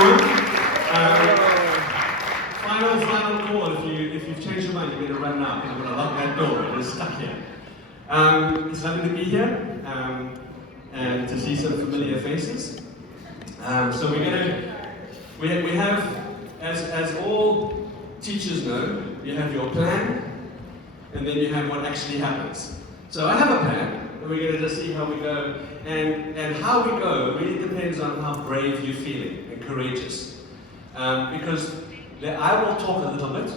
everyone. Final call. If you've changed your mind, you better run now. I'm going to lock that door. It is stuck here. It's lovely to be here and to see some familiar faces. So we have, as all teachers know, you have your plan, and then you have what actually happens. So I have a plan, and we're going to just see how we go. And how we go really depends on how brave you're feeling and courageous. Because I will talk a little bit,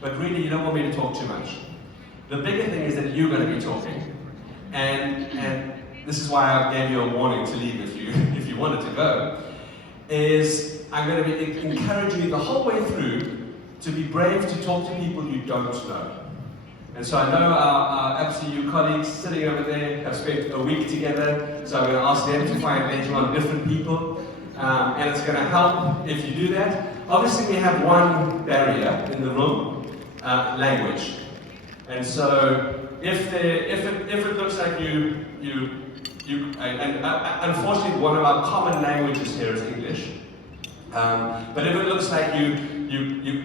but really you don't want me to talk too much. The bigger thing is that you're going to be talking. And this is why I gave you a warning to leave if you wanted to go, is I'm going to be encouraging you the whole way through to be brave to talk to people you don't know. And so I know our absolute colleagues sitting over there have spent a week together, so I'm going to ask them to find later on different people, and it's going to help if you do that. Obviously we have one barrier in the room, language. And so if it looks like unfortunately one of our common languages here is English, but if it looks like you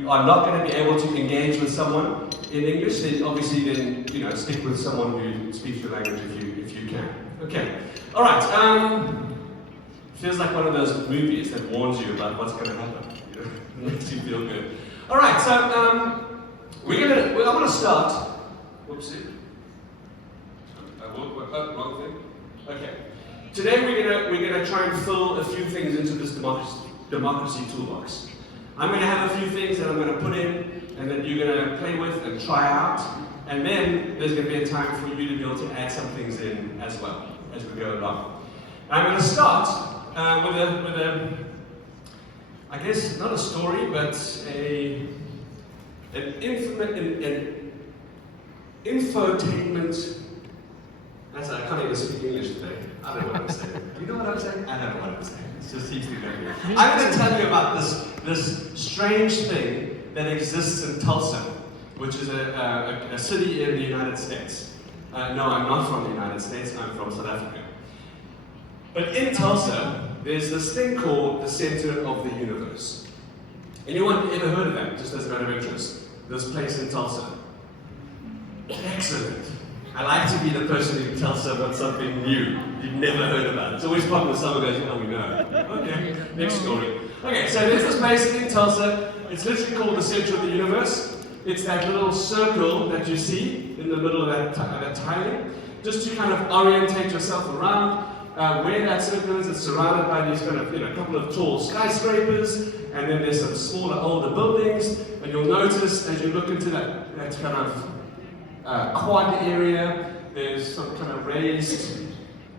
are not going to be able to engage with someone in English, then obviously stick with someone who speaks your language if you can. Okay. All right. Feels like one of those movies that warns you about what's going to happen. Makes you feel good. All right. So I'm going to start. Whoopsie. Wrong thing. Okay. Today we're gonna try and fill a few things into this democracy toolbox. I'm going to have a few things that I'm going to put in and that you're going to play with and try out. And then there's going to be a time for you to be able to add some things in as well as we go along. I'm going to start with a, I guess not a story, but an infotainment. I can't even speak English today. I don't know what I'm saying. You know what I'm saying? I don't know what I'm saying. It just seems to be going here. I'm going to tell you about this strange thing that exists in Tulsa, which is a city in the United States. No, I'm not from the United States. I'm from South Africa. But in Tulsa, there's this thing called the center of the universe. Anyone ever heard of that? Just as a matter of interest. This place in Tulsa. Excellent. I like to be the person who tells someone something new you've never heard about. It's always fun when someone goes, oh, we know. Okay, next story. Okay, so there's this place in Tulsa. It's literally called the center of the universe. It's that little circle that you see in the middle of that tiling. Just to kind of orientate yourself around where that circle is. It's surrounded by these kind of, a couple of tall skyscrapers, and then there's some smaller, older buildings. And you'll notice as you look into that kind of quad area, there's some kind of raised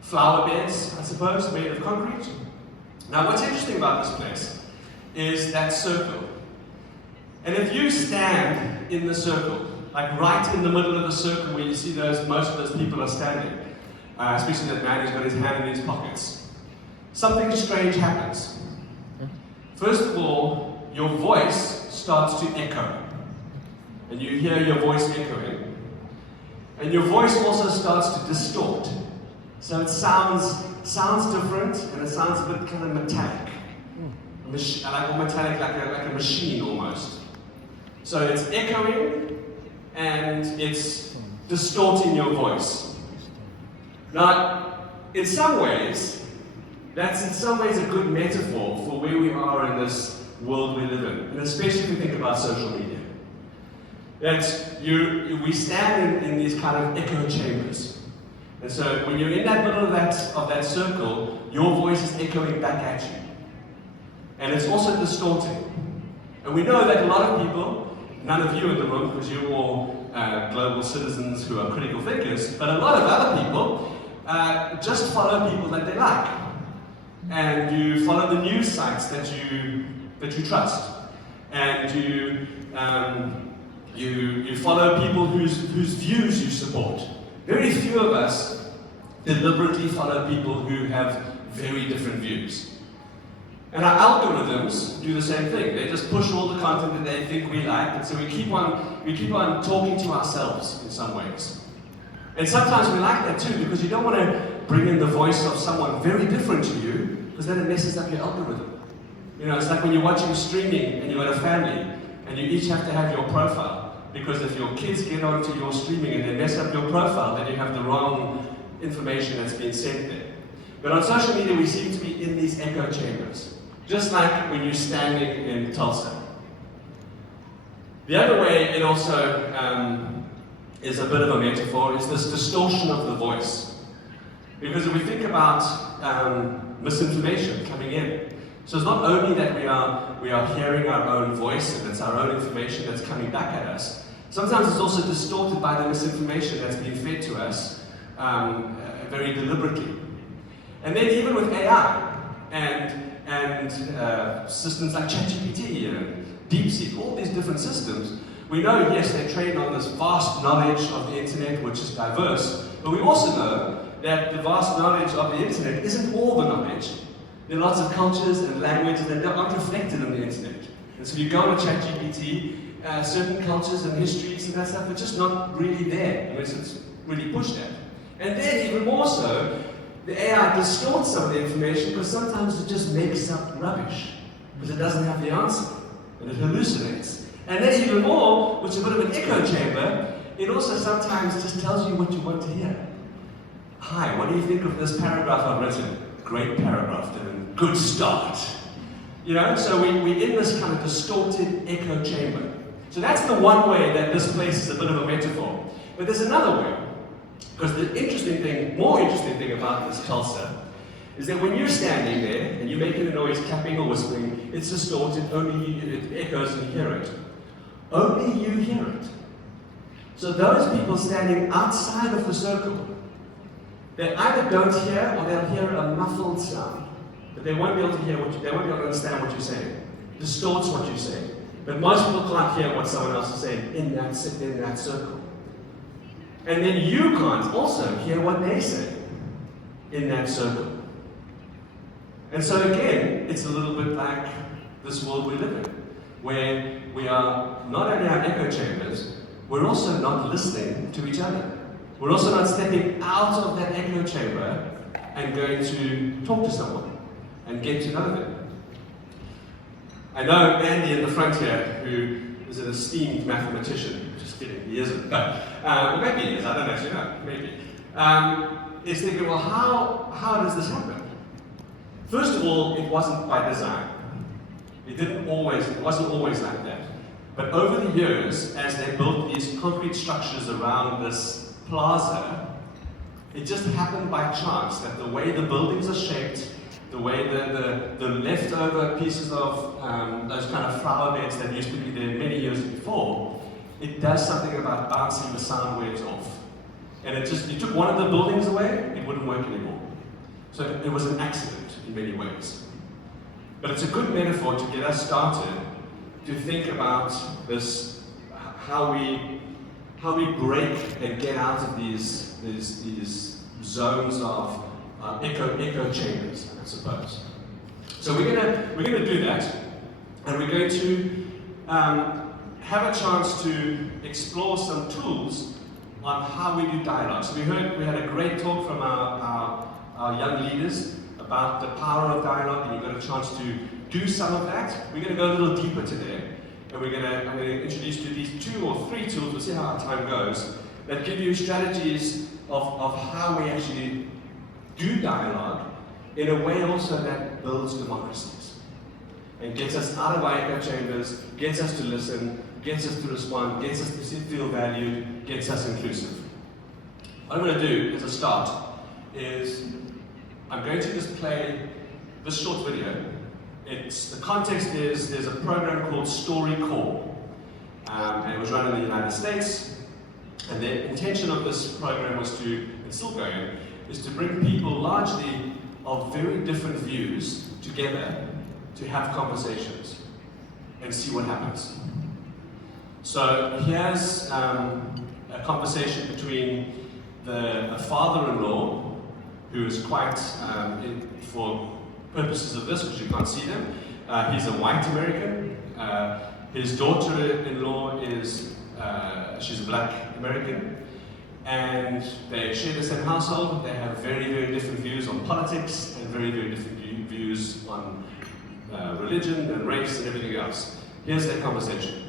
flower beds, I suppose, made of concrete. Now what's interesting about this place is that circle. And if you stand in the circle, like right in the middle of the circle where you see most of those people are standing, especially that man who's got his hand in his pockets, something strange happens. First of all, your voice starts to echo. And you hear your voice echoing. And your voice also starts to distort. So it sounds different, and it sounds a bit kind of metallic. Metallic like a machine almost. So it's echoing, and it's distorting your voice. Now, in some ways, that's in some ways a good metaphor for where we are in this world we live in, and especially if we think about social media. That we stand in these kind of echo chambers. And so when you're in that middle of that circle, your voice is echoing back at you. And it's also distorting. And we know that a lot of people, none of you in the room, because you're all global citizens who are critical thinkers, but a lot of other people just follow people that they like. And you follow the news sites that you trust. And you follow people whose views you support. Very few of us deliberately follow people who have very different views. And our algorithms do the same thing. They just push all the content that they think we like, and so we keep on talking to ourselves in some ways. And sometimes we like that too, because you don't want to bring in the voice of someone very different to you, because then it messes up your algorithm. You know, it's like when you're watching streaming and you've got a family and you each have to have your profile. Because if your kids get onto your streaming and they mess up your profile, then you have the wrong information that's being sent there. But on social media, we seem to be in these echo chambers, just like when you're standing in Tulsa. The other way it also is a bit of a metaphor is this distortion of the voice. Because if we think about misinformation coming in, so it's not only that we are hearing our own voice and it's our own information that's coming back at us, sometimes it's also distorted by the misinformation that's being fed to us very deliberately. And then even with AI and systems like ChatGPT and DeepSeek, all these different systems, we know, yes, they're trained on this vast knowledge of the internet, which is diverse, but we also know that the vast knowledge of the internet isn't all the knowledge. There are lots of cultures and languages that aren't reflected on the internet. And so you go on ChatGPT, certain cultures and histories and that stuff are just not really there unless it's really pushed at. And then even more so, the AI distorts some of the information because sometimes it just makes up rubbish because it doesn't have the answer and it hallucinates. And then even more, which is a bit of an echo chamber, it also sometimes just tells you what you want to hear. Hi, what do you think of this paragraph I've written? Great paragraph, Dylan. Good start. You know, so we're in this kind of distorted echo chamber. So that's the one way that this place is a bit of a metaphor. But there's another way. Because the more interesting thing about this Tulsa is that when you're standing there and you're making a noise, clapping or whispering, it's distorted, it echoes and you hear it. Only you hear it. So those people standing outside of the circle, they either don't hear or they'll hear a muffled sound. But they won't be able to hear they won't be able to understand what you're saying. It distorts what you're saying. But most people can't hear what someone else is saying in that circle. And then you can't also hear what they say in that circle. And so again, it's a little bit like this world we live in, where we are not only our echo chambers, we're also not listening to each other. We're also not stepping out of that echo chamber and going to talk to someone and get to know them. I know Andy in the front here, who is an esteemed mathematician. Just kidding, he isn't, but maybe he is, I don't actually know, maybe. Is thinking, well, how does this happen? First of all, it wasn't by design. It wasn't always like that. But over the years, as they built these concrete structures around this plaza, it just happened by chance that the way the buildings are shaped, the way the leftover pieces of those kind of flower beds that used to be there many years before, it does something about bouncing the sound waves off. And you took one of the buildings away, it wouldn't work anymore. So it was an accident in many ways. But it's a good metaphor to get us started to think about this, how we break and get out of these zones of echo chambers, I suppose. So we're gonna do that, and we're going to have a chance to explore some tools on how we do dialogue. So we had a great talk from our young leaders about the power of dialogue, and you got a chance to do some of that. We're going to go a little deeper today, and I'm going to introduce you to these 2 or 3 tools. We'll see how our time goes, that give you strategies of how we actually do dialogue in a way also that builds democracies and gets us out of our echo chambers, gets us to listen, gets us to respond, gets us to feel valued, gets us inclusive. What I'm going to do as a start is I'm going to just play this short video. The context is there's a program called StoryCorps, and it was run in the United States. And the intention of this program was and still going, is to bring people largely of very different views together to have conversations and see what happens. So here's a conversation between a father-in-law who is quite, for purposes of this, because you can't see them, he's a white American. His daughter-in-law she's a black American. And they share the same household. They have very, very different views on politics and very, very different views on religion and race and everything else. Here's that conversation.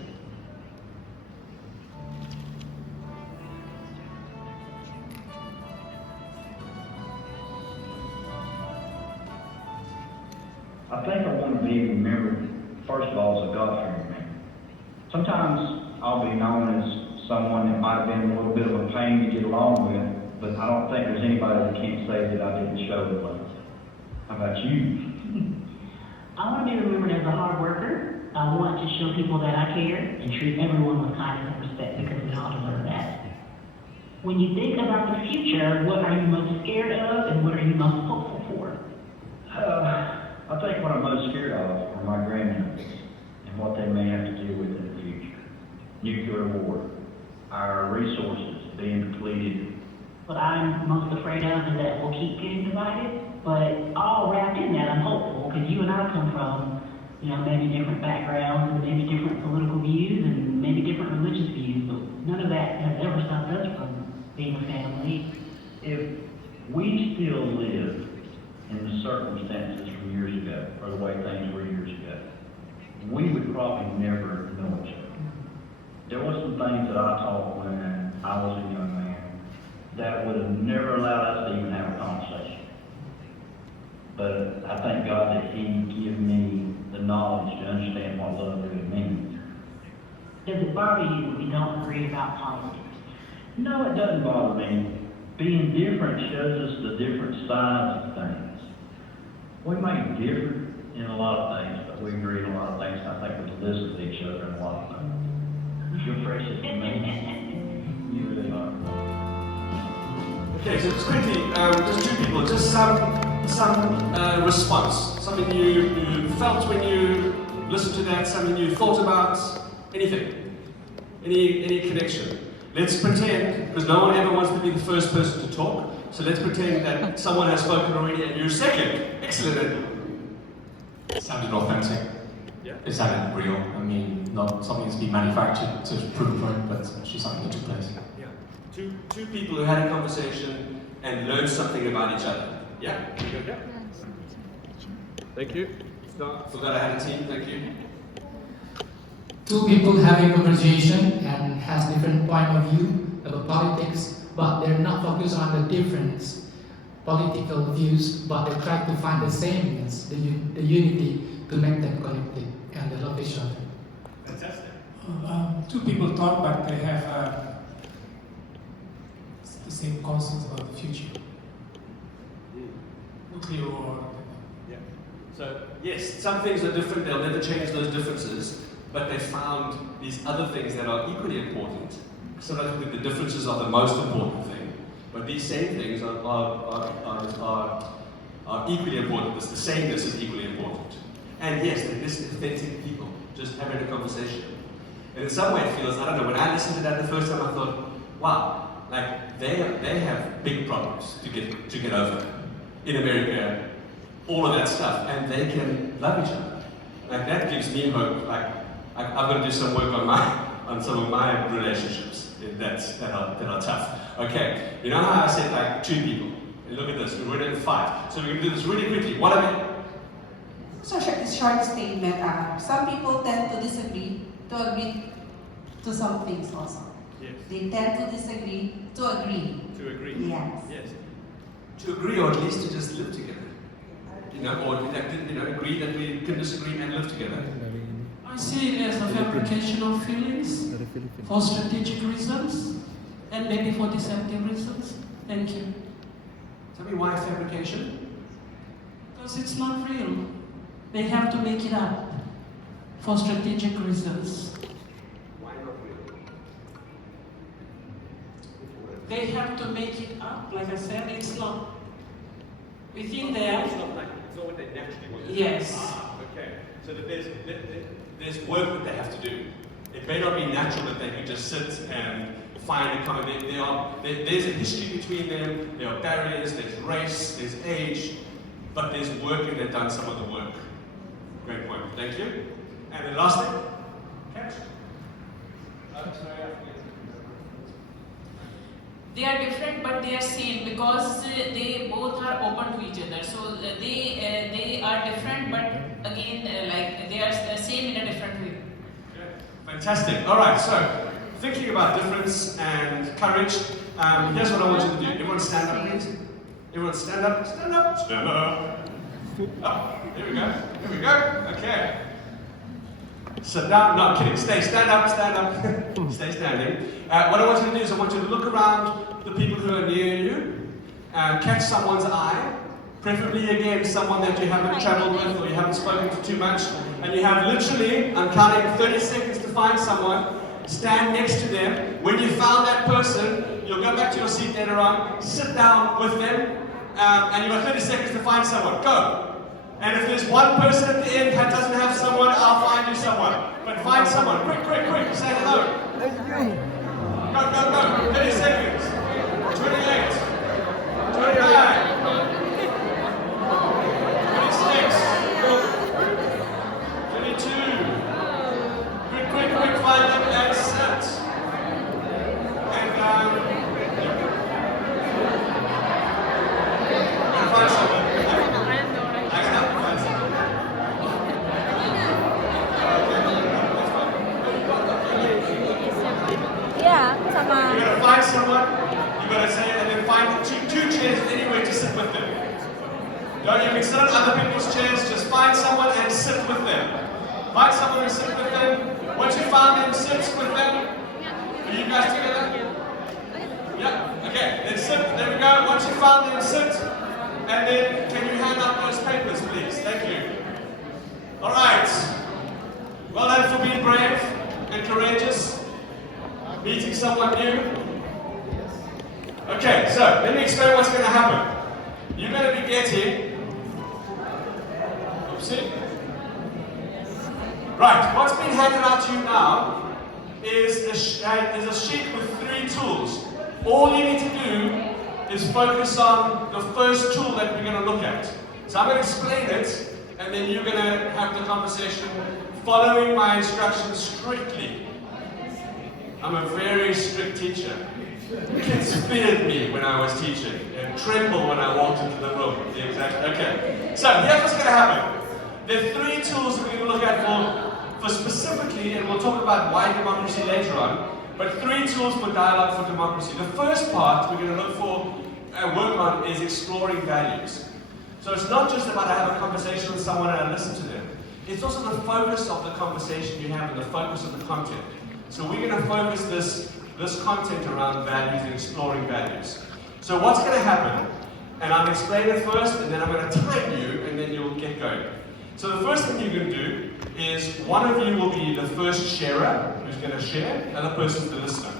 I think I want to be remembered, first of all, as a God-fearing man. Sometimes I'll be known as someone that might have been a little bit of a pain to get along with, but I don't think there's anybody that can't say that I didn't show the love. How about you? I want to be remembered as a hard worker. I want to show people that I care and treat everyone with kindness and respect because we all deserve that. When you think about the future, what are you most scared of and what are you most hopeful for? I think what I'm most scared of are my grandkids and what they may have to deal with in the future. Nuclear war, our resources being depleted. What I'm most afraid of is that we'll keep getting divided, but all wrapped in that, I'm hopeful because you and I come from, maybe different backgrounds and maybe different political views and maybe different religious views, but none of that has ever stopped us from being a family. If we still live in the circumstances from years ago, or the way things were years ago, we would probably never know each other. There were some things that I taught when I was a young man that would have never allowed us to even have a conversation. But I thank God that He gave me the knowledge to understand what love really means. Does it bother you that we don't agree about politics? No, it doesn't bother me. Being different shows us the different sides of things. We may differ in a lot of things, but we agree in a lot of things. I think we can listen to each other in a lot of things. You're precious to me. You really are. Okay, so just quickly, just two people, just some response, something you felt when you listened to that, something you thought about, anything, any connection. Let's pretend, because no one ever wants to be the first person to talk, so let's pretend that someone has spoken already and you're second. Excellent. It sounded authentic. Yeah. It sounded real. I mean, not something that's been manufactured to prove a point, but actually something that took place. Yeah. Two people who had a conversation and learned something about each other. Yeah? You good? Yeah. Thank you. Forgot I had a team, thank you. Two people having a conversation and has different point of view about politics, but they're not focused on the different political views, but they try to find the sameness, the unity to make them connected and they love each other. Fantastic. Two people talk, but they have the same concerns about the future. Nuclear war. Yeah. So, yes, some things are different, they'll never change those differences, but they found these other things that are equally important. Sometimes we think the differences are the most important thing, but these same things are equally important. The sameness is equally important. And yes, they're just authentic people, just having a conversation. And in some way it feels, I don't know, when I listened to that the first time I thought, wow, like they have big problems to get over. In America, all of that stuff, and they can love each other. Like that gives me hope. Like I've got to do some work on some of my relationships that are tough. Okay, you know how I said like two people? And look at this, we're already at 5. So we're going to do this really quickly. What are we? So short statement. Some people tend to disagree to agree to some things also. Yes. They tend to disagree to agree. To agree. Yes. Yes. To agree, or at least to just live together. Or agree that we can disagree and live together. I see it as a fabrication of feelings for strategic reasons and maybe for deceptive reasons. Thank you. Tell me why fabrication? Because it's not real. They have to make it up for strategic reasons. Why not real? They have to make it up. Like I said, it's not within them. It's not what they naturally want. Yes. Okay. So that there's work that they have to do. It may not be natural that they can just sit and find a common. There's a history between them. There are barriers. There's race. There's age. But there's work, and they've done some of the work. Great point. Thank you. And then last thing, catch. They are different, but they are same because they both are open to each other. So they are different, but again, like they are same in a different way. Okay. Fantastic. All right. So thinking about difference and courage. Here's what I want you to do. Everyone stand up, please. Everyone stand up. Stand up. Stand up. Oh, here we go. Here we go. Okay. Sit down. No, I'm kidding. Stay. Stand up. Stand up. Stay standing. What I want you to do is I want you to look around the people who are near you, catch someone's eye, preferably again someone that you haven't traveled with or you haven't spoken to too much, and you have literally, I'm counting 30 seconds to find someone. Stand next to them. When you found that person, you'll go back to your seat later on, sit down with them, and you've got 30 seconds to find someone. Go. And if there's one person at the end that doesn't have someone, I'll find you someone. But find someone. Quick, quick, quick. Say hello. Go, go, go. 30 seconds. 28. 29. 26. 32. Quick, quick, quick. Find them and sit. And find someone. I can help you find someone. Yeah, sama. You're going to find someone, you're going to say, and then find two chairs anyway to sit with them. Don't you can sit on other people's chairs, just find someone and sit with them. Find someone and sit with them. Once you found them, sit with them. Are you guys together? Yeah? Okay, then sit. There we go. Once you found them, sit. And then, can you hand out those papers, please? Thank you. All right. Well done for being brave and courageous. Meeting someone new. Okay, so let me explain what's going to happen. You're going to be getting. Oopsie. Right, what's been handed out to you now is a sheet with 3 tools. All you need to do is focus on the first tool that we're going to look at. So I'm going to explain it, and then you're going to have the conversation following my instructions strictly. I'm a very strict teacher. Kids feared me when I was teaching and trembled when I walked into the room. Okay, so here's what's going to happen. There are 3 tools that we're going to look at for specifically, and we'll talk about why democracy later on, but 3 tools for dialogue for democracy. The first part we're going to look for and work on is exploring values. So it's not just about I have a conversation with someone and I listen to them. It's also the focus of the conversation you have and the focus of the content. So we're going to focus this content around values and exploring values. So what's going to happen, and I'll explain it first, and then I'm going to time you, and then you'll get going. So the first thing you're going to do is one of you will be the first sharer, who's going to share, the other person's the listener.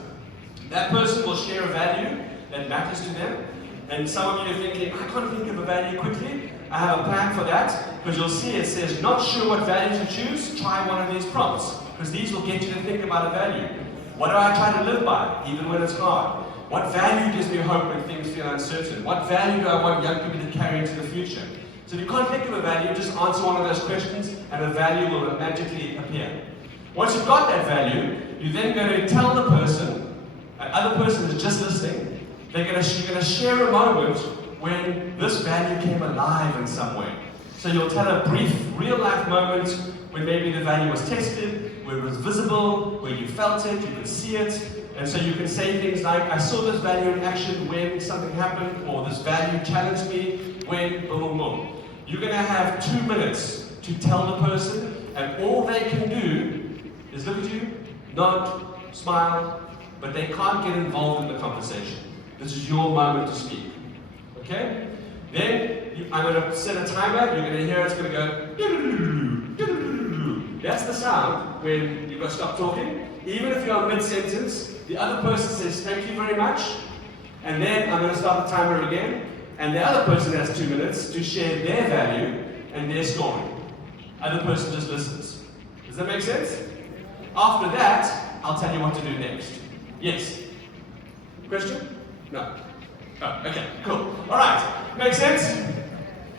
That person will share a value that matters to them, and some of you are thinking, I can't think of a value quickly. I have a plan for that, because you'll see it says, not sure what value to choose, try one of these prompts, because these will get you to think about a value. What do I try to live by, even when it's hard? What value gives me hope when things feel uncertain? What value do I want young people to carry into the future? So if you can't think of a value, just answer one of those questions, and a value will magically appear. Once you've got that value, you're then going to tell the person, other person is just listening, you're going to share a moment when this value came alive in some way. So you'll tell a brief, real-life moment when maybe the value was tested, where it was visible, where you felt it, you could see it, and so you can say things like, I saw this value in action when something happened, or this value challenged me when, boom, boom, boom. You're going to have 2 minutes to tell the person, and all they can do is look at you, nod, smile, but they can't get involved in the conversation. This is your moment to speak. Okay? Then I'm going to set a timer. You're going to hear it's going to go. That's the sound when you've got to stop talking. Even if you're mid-sentence, the other person says thank you very much, and then I'm going to start the timer again, and the other person has 2 minutes to share their value and their story. Other person just listens. Does that make sense? After that, I'll tell you what to do next. Yes? Question? No. Oh, okay, cool. All right, makes sense?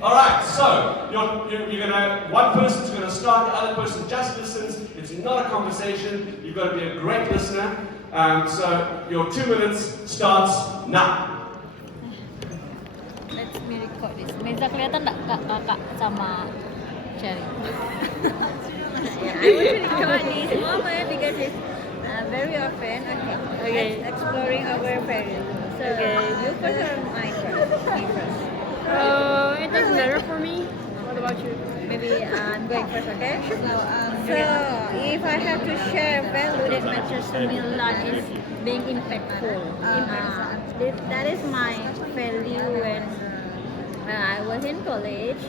All right, so you're gonna, one person's gonna start, the other person just listens. It's not a conversation. You've got to be a great listener. So your 2 minutes starts now. Let me record this. Meza kelihatan tak kakak sama Cherry? Yeah, I want to record this moment because it's very often exploring our values. So you first or I first? Me first. It doesn't matter for me. What about you? Maybe I'm going first, okay? So if I have to share a value that matters to me a lot is being impactful. That is my value when I was in college.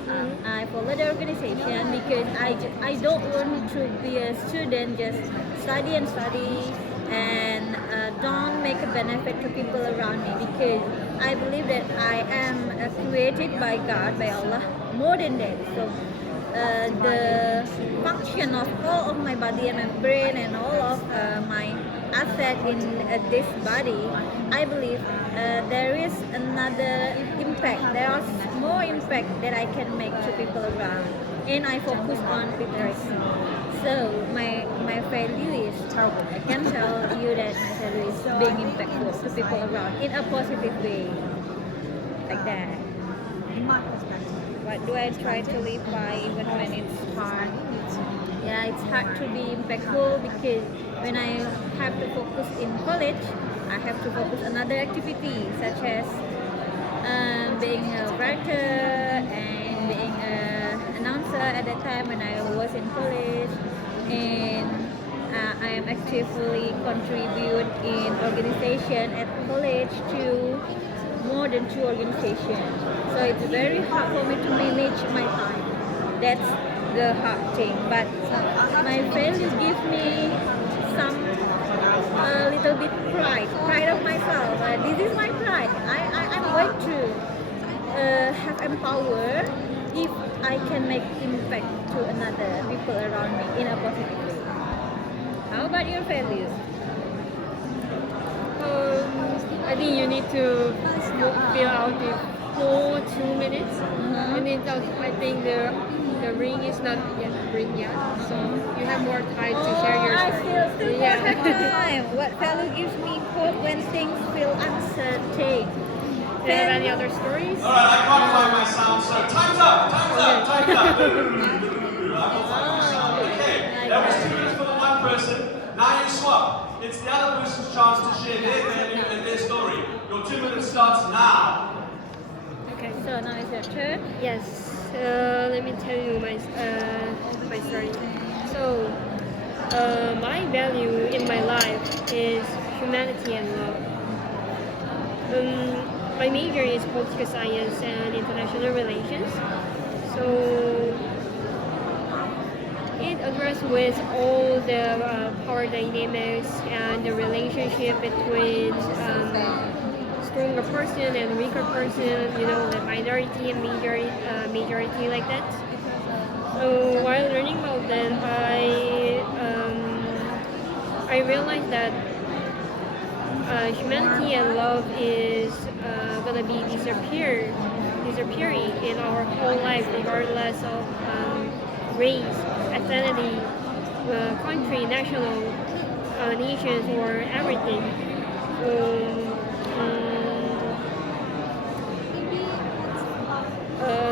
I followed the organization because I don't want to be a student just study and don't make a benefit to people around me, because I believe that I am created by God, by Allah, more than that. So the function of all of my body and my brain and all of my asset in this body, I believe there is another impact. There is more impact that I can make to people around, and I focus on people. So my value is, I can tell you that my value is being impactful to people around in a positive way, like that. What do I try to live by even when it's hard? Yeah, it's hard to be impactful because when I have to focus in college, I have to focus on other activities such as being a writer and being an announcer at that time when I was in college, and I am actively contribute in organization at college to more than 2 organizations. So it's very hard for me to manage my time. That's the hard thing. But my value gives me some little bit pride of myself. This is my pride. I'm going to have empower if I can make impact to another people around me in a positive way. How about your values? I think you need to fill out the whole 2 minutes, and then I think the ring is not yet ring yet, so you have more time to share your story. I still have time. What value gives me hope when things feel uncertain? Do you have any other stories? Alright, I can't find my sound, so time's up! I will find my sound. Okay, that was 2 minutes for the one person. Now you swap. It's the other person's chance to share their value and their story. Your 2 minutes starts now. Okay, so now it's your turn. Yes. Let me tell you my story. So, my value in my life is humanity and love. My major is political science and international relations. So it addresses with all the power dynamics and the relationship between stronger person and weaker person, the minority and majority like that. So while learning about that, I realized that humanity and love is gonna be disappearing in our whole life, regardless of race, ethnicity, country, national, nations, or everything.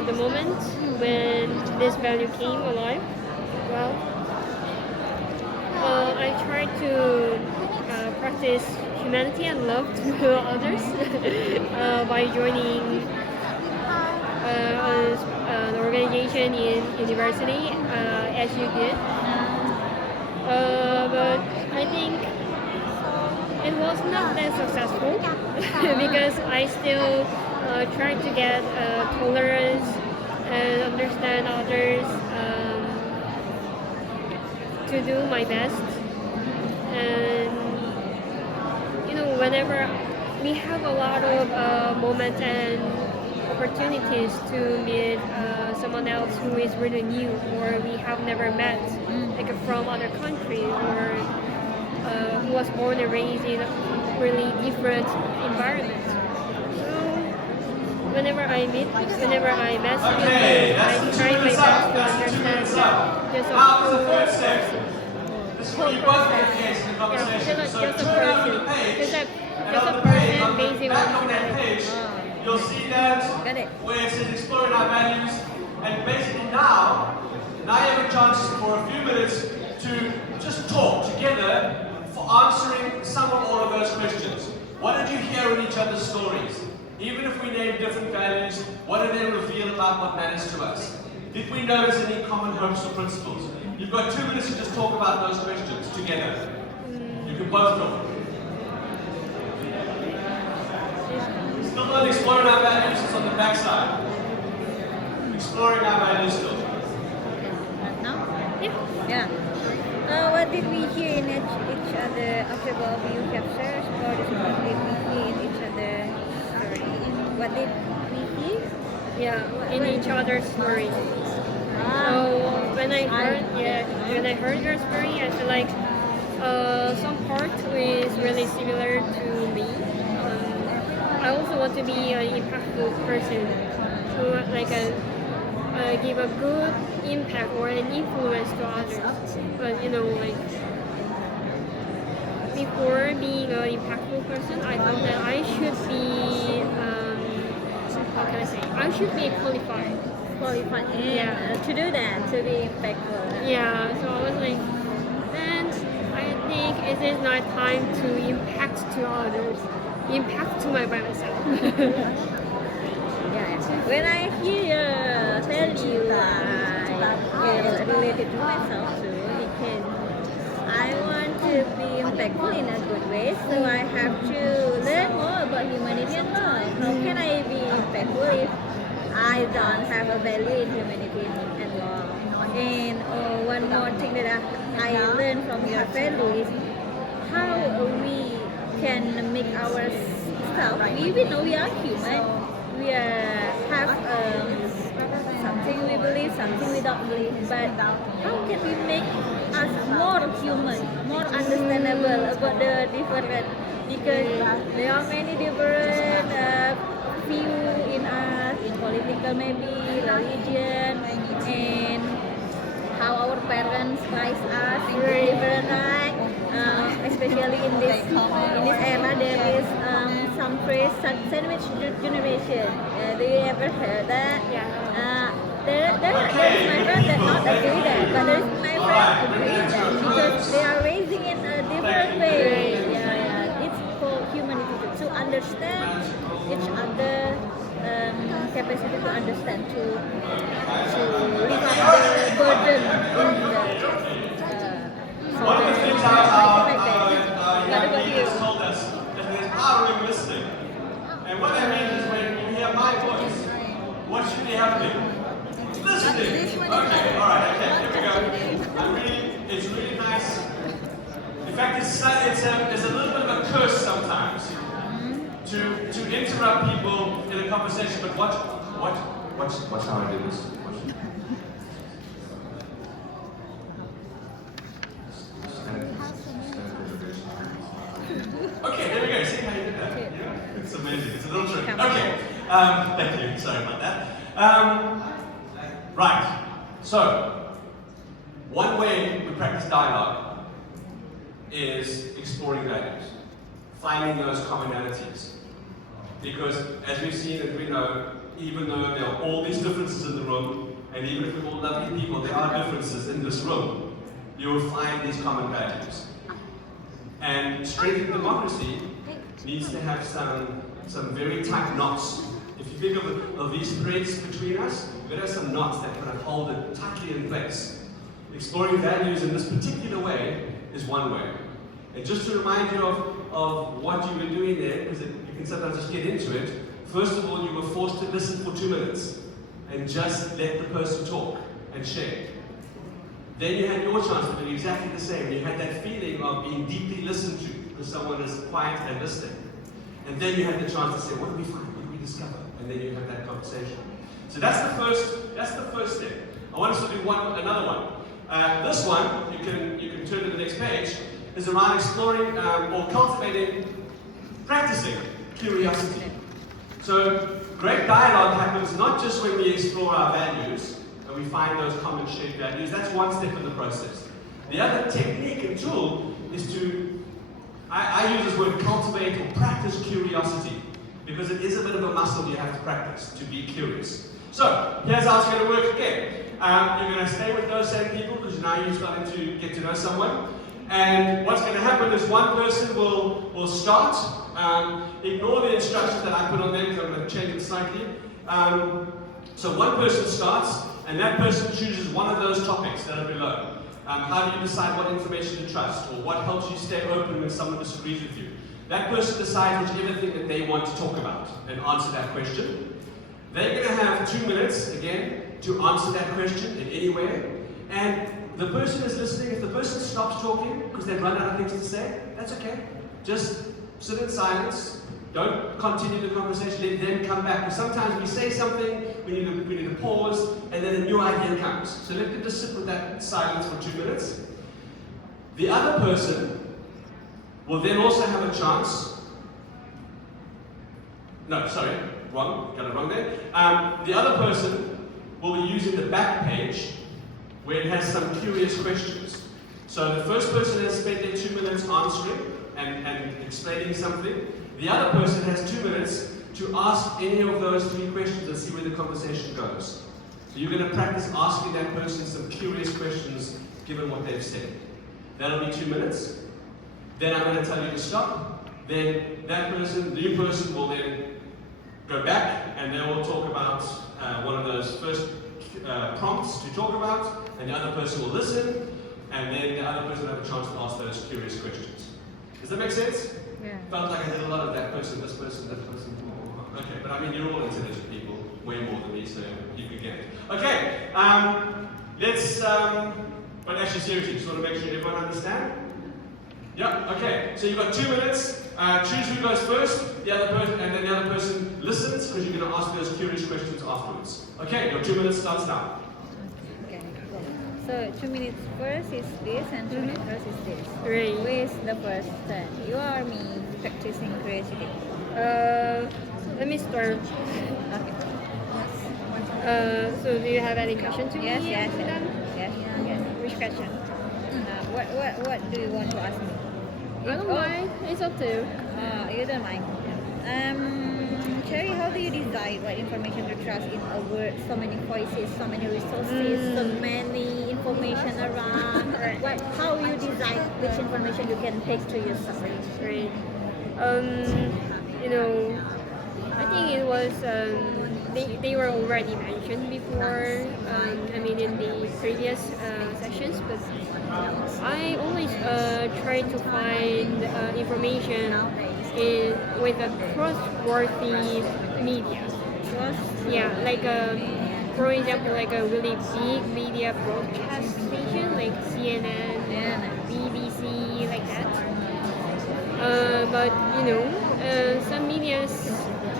The moment when this value came alive, well, I tried to practice humanity and love to others by joining an organization in university, as you did. But I think it was not that successful because I still try to get tolerance and understand others, to do my best. And whenever we have a lot of moments and opportunities to meet someone else who is really new or we have never met, like from other countries, or who was born and raised in a really different environment. Whenever I met people, I try my best to understand them. Just Now for the third step. This is whole you both get process. yes in the Yeah, conversation. just So a turn over the person. page, Just and a on the page, person on the basing back on of that humanity. page, Oh. you'll see that Got it. where it says exploring our values, and basically now you have a chance for a few minutes to just talk together for answering some or all of those questions. What did you hear in each other's stories? Even if we name different values, what do they reveal about what matters to us? Did we notice any common hopes or principles? You've got 2 minutes to just talk about those questions together. You can both talk. Still not exploring our values, it's on the back side. Exploring our values still. Now? Yeah. Yeah. What did we hear in each other after all you have shared stories? What did we hear in each other's story? What did we hear? Yeah, in each other's stories. So when I heard your story, I feel like some part is really similar to me. I also want to be an impactful person who give a good impact or an influence to others. But before being an impactful person, I thought that I should be how can I say? I should be qualified. To do that, to be impactful. Yeah, so I was like, and I think it is not time to impact to others, impact to my by myself. Yeah. When I hear value, I feel related to myself too, because I want to be impactful in a good way, so I have to learn more about humanity and love. How can I be impactful if I don't have a value in humanity and love? And one more thing that I learned from your value is how we can make ourselves. We know we are human. We have something we believe, something we don't believe. But how can we make us more human, more understandable about the different? Because there are many different view in us, in political maybe, religion, and how our parents raise us in different right. Especially in this era, there is some phrase sandwich generation. Do you ever heard that? Yeah. There is my friend that not agree that, but there is my friend agree that because they are raising in a different way. Yeah. It's called humanity to understand each other. Capacity to understand, to live up the burden in the One of the things our you? leaders told us is there's power in listening. And what that means is when you hear my voice, what should be happening? Listening! Okay, alright, okay, here we go. It's really nice. In fact, it's a little bit of a curse sometimes to interrupt people in a conversation, but watch how I do this. Okay, there we go. See how you did that? Yeah, it's amazing. It's a little trick. Okay, thank you. Sorry about that. Right. So, one way we practice dialogue is exploring values, finding those commonalities. Because, as we've seen and we know, even though there are all these differences in the room, and even if we're all lovely people, there are differences in this room, you will find these common values. And strengthening democracy needs to have some very tight knots. If you think of these threads between us, there are some knots that kind of hold it tightly in place. Exploring values in this particular way is one way. And just to remind you of what you were doing there, because you can sometimes just get into it, first of all, you were forced to listen for 2 minutes and just let the person talk and share. Then you had your chance to do exactly the same. You had that feeling of being deeply listened to because someone is quiet and listening. And then you had the chance to say, what did we find? What did we discover? And then you have that conversation. So that's the first step. I want us to do another one. This one, you can turn to the next page, is around exploring or cultivating, practicing curiosity. So great dialogue happens not just when we explore our values, and we find those common shared values. That's one step of the process. The other technique and tool is to, I use this word, cultivate or practice curiosity, because it is a bit of a muscle you have to practice, to be curious. So, here's how it's going to work again. You're going to stay with those same people, because now you're starting to get to know someone. And what's going to happen is one person will start. Ignore the instructions that I put on there, because I'm going to change it slightly. So one person starts, and that person chooses one of those topics that are below. How do you decide what information to trust, or what helps you stay open when someone disagrees with you? That person decides whichever thing that they want to talk about and answer that question. They're going to have 2 minutes, again, to answer that question in any way. And the person is listening. If the person stops talking because they've run out of things to say, that's okay. Just sit in silence. Don't continue the conversation. Let them come back. Because sometimes we say something, we need to pause, and then a new idea comes. So let them just sit with that silence for 2 minutes. The other person will then also have a chance. No, sorry, wrong. Got it wrong there. The other person will be using the back page, where it has some curious questions. So the first person has spent their 2 minutes answering and explaining something. The other person has 2 minutes to ask any of those 3 questions and see where the conversation goes. So you're going to practice asking that person some curious questions given what they've said. That'll be 2 minutes. Then I'm going to tell you to stop. Then that person, the new person, will then go back and they will talk about one of those first prompts to talk about, and the other person will listen, and then the other person will have a chance to ask those curious questions. Does that make sense? Yeah. Felt like I did a lot of that person, this person, that person. Okay, but I mean, you're all intelligent people, way more than me, so you can get it. Okay, let's, but actually seriously, just want to make sure everyone understand. Yeah, okay, so you've got 2 minutes. Choose who goes first, the other person, and then the other person listens, because you're going to ask those curious questions afterwards. Okay, your 2 minutes starts now. Okay, cool. So 2 minutes first is this, and 2 minutes first is this. Right. Who is the first then? You or me practicing curiosity? Let me start. Okay. So do you have any question to Yes, me? yes, after yes, that? yes, yes. Which question? What do you want to ask me? I don't mind. It's up to you. You don't mind. Cherry, how do you decide what information to trust in a world? So many voices, so many resources, so many information around. How you decide which information you can take to yourself? Right. You know, I think it was they were already mentioned before. I mean, in the previous sessions, but I always try to find information with a trustworthy media. Yeah, like for example, like a really big media broadcast station like CNN, BBC, like that. But you know, some medias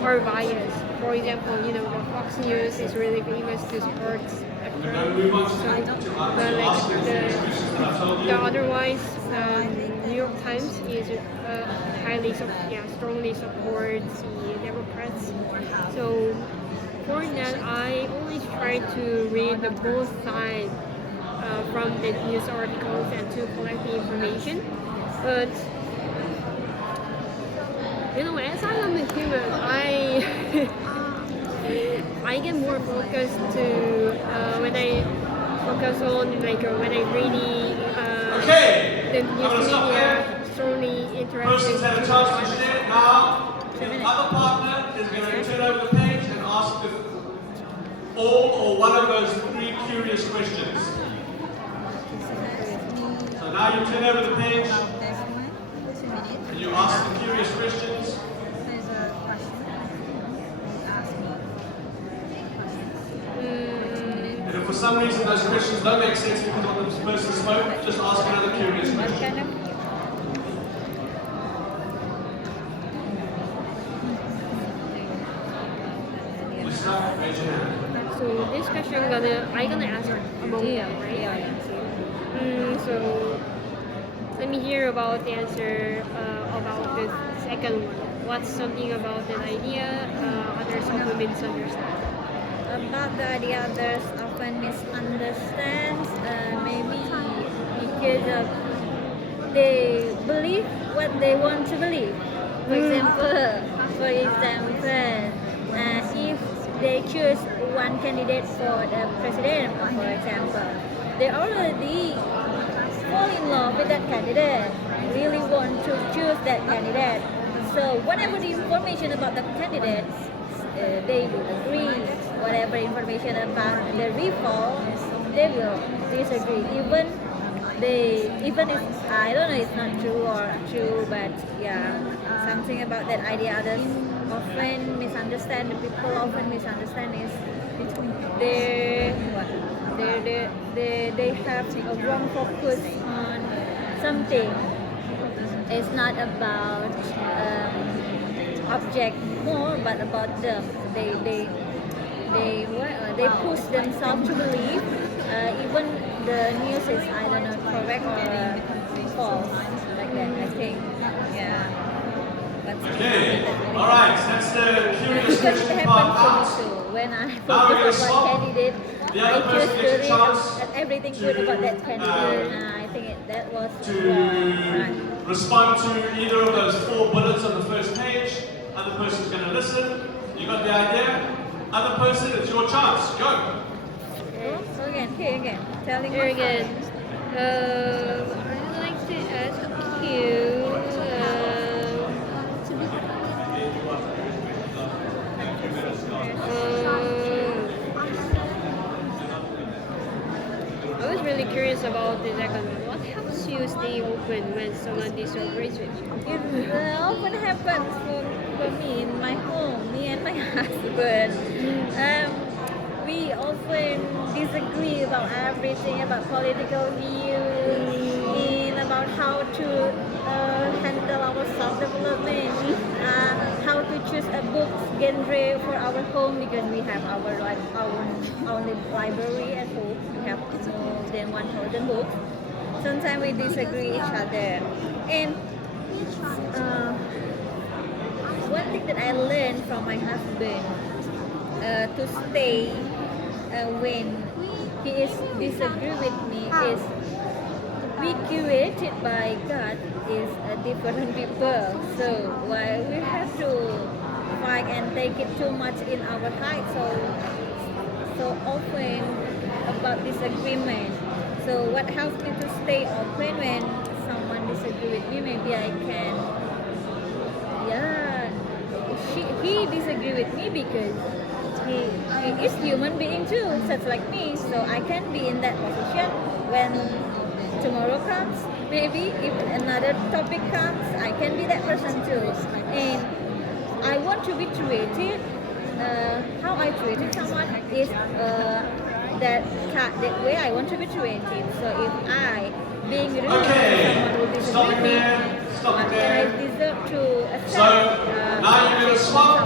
are biased. For example, you know, the Fox News is really famous to sports. We're going to move on to But like asking the questions that I told you. the otherwise, New York Times is strongly supports the Democrats. So for that, I always try to read the both sides from the news articles and to collect the information. But you know, as I am a human, I get more focused to when I focus on like when I really the news media strongly Persons have a interested. chance to share now. The other partner is going to turn over the page and ask all or one of those 3 curious questions. So now you turn over the page and you ask the curious questions. And if for some reason those questions don't make sense because what the person spoke, just ask another curious question. Raise your hand. So this question I'm gonna answer among them, right? So let me hear about the answer about the second one. What's something about that idea others often misunderstand? About the idea others often misunderstand, maybe because they believe what they want to believe. For example, if they choose one candidate for the president, for example, they already fall in love with that candidate, really want to choose that candidate. So whatever the information about the candidates, they will agree. Whatever information about the rival, they will disagree. Even if I don't know it's not true or true, but yeah, something about that idea others often misunderstand. The people often misunderstand is they have a wrong focus on something. It's not about object more, but about them. They push themselves to believe even the news is I don't know correct or false like that. I think yeah. Okay, alright, that's the curious Because it question part happens to me out. too. When I Now we're focus gonna on one swap. candidate, The I other choose person to gets a read chance everything good about that candidate. I think that was right. Respond to either of those 4 bullets on the first page. Other person's going to listen. You got the idea? Other person, it's your chance. Go. Okay, so again, telling Here my again. friends. I'd like to ask you. I was really curious about the second one. What helps you stay open when someone disagrees with you? It often happens for me in my home, me and my husband. We often disagree about everything, about political views, about how to handle our self-development, how to choose a book genre for our home because we have our library at home. We have more than 1,000 books. Sometimes we disagree each other. And one thing that I learned from my husband to stay when he is disagree with me is we created by God is different people. So why we have to fight and take it too much in our heart so often about disagreement. So what helps me to stay open when someone disagree with me? Maybe I can, yeah. He disagree with me because he is human being too, such like me. So I can be in that position when tomorrow comes. Maybe if another topic comes, I can be that person too. And I want to be treated. How I treated someone is that way I want to be treated. So if I being rude, someone will disagree with me, then I deserve to accept. So now you're going to swap,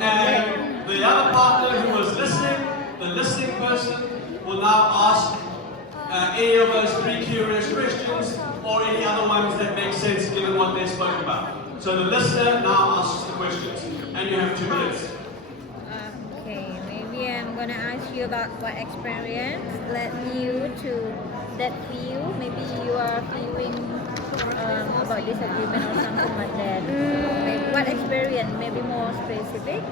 and the other partner who was listening, the listening person, will now ask any of those 3 curious questions or any other ones that make sense given what they spoke about. So the listener now asks the questions, and you have 2 minutes. Okay, maybe I'm gonna ask you about what experience led you to that view. Maybe you are feeling about disagreement or something like that. Maybe what experience? Maybe more specific.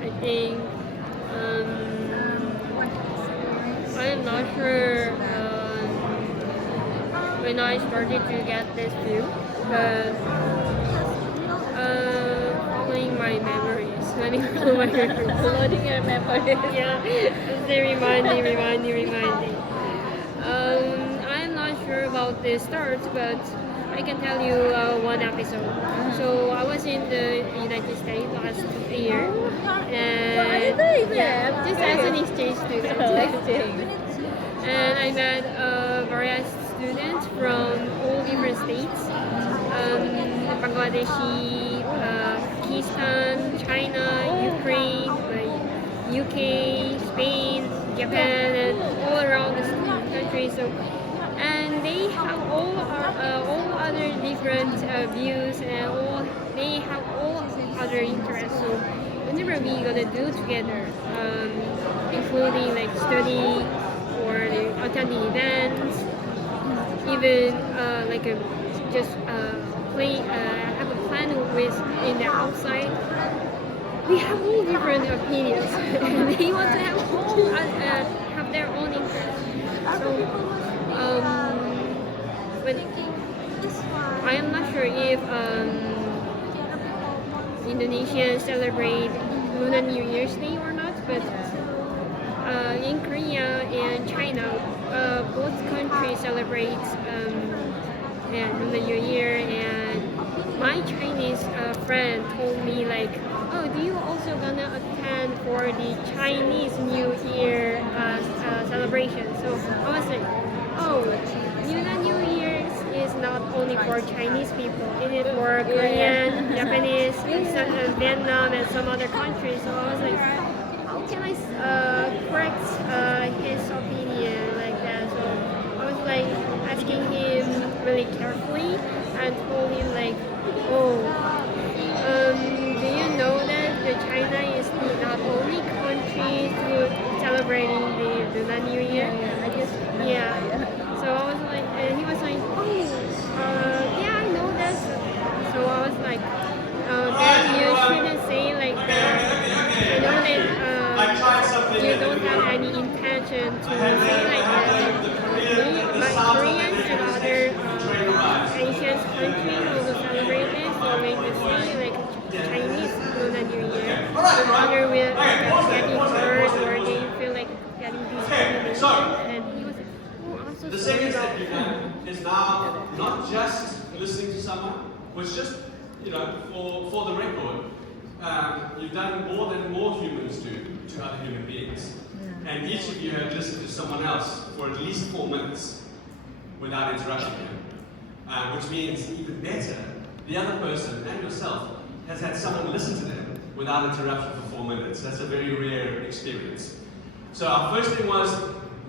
I think I'm not sure when I started to get this view, but following my memories. Loading your memories. Yeah, they reminding. I'm not sure about the start, but I can tell you one episode. So I was in the United States last year, and just as an exchange student. And I met various students from all different states, Bangladeshi, Pakistan, China, Ukraine, UK, Spain, Japan, and all around the country. So, and they have all other different views, and they have all other interests. So whenever we gonna do together, including like study or attending events, even like just play, have a plan with in the outside. We have all different opinions, and they want to have their own interest. So, but I am not sure if Indonesians celebrate Lunar New Year's Day or not, but in Korea and China, both countries celebrate Lunar New Year. And my Chinese friend told me like, oh, do you also gonna attend for the Chinese New Year celebration? So I was like, oh, Lunar New Year is not only for Chinese people, it is for Korean, Japanese, Vietnam, and some other countries. So I was like, how can I correct his opinion like that? So I was like asking him really carefully and told him like, oh, do you know that China is not only country to celebrating the Lunar New Year? Yeah. So I was like, and he was like, oh, yeah, I know that. So I was like, then you shouldn't say like that. I know that you don't have any intention to say like that. But Koreans and other Asian countries also celebrate this. So when you say like Chinese Lunar New Year, either will getting hurt or they feel like getting discriminated. And he was like, oh, I'm so The sorry second about step you've done is now not just listening to someone, which just, for the record, you've done more than more humans do to other human beings. And each of you have listened to someone else for at least 4 minutes without interrupting you. Which means, even better, the other person and yourself has had someone listen to them without interruption for 4 minutes. That's a very rare experience. So our first thing was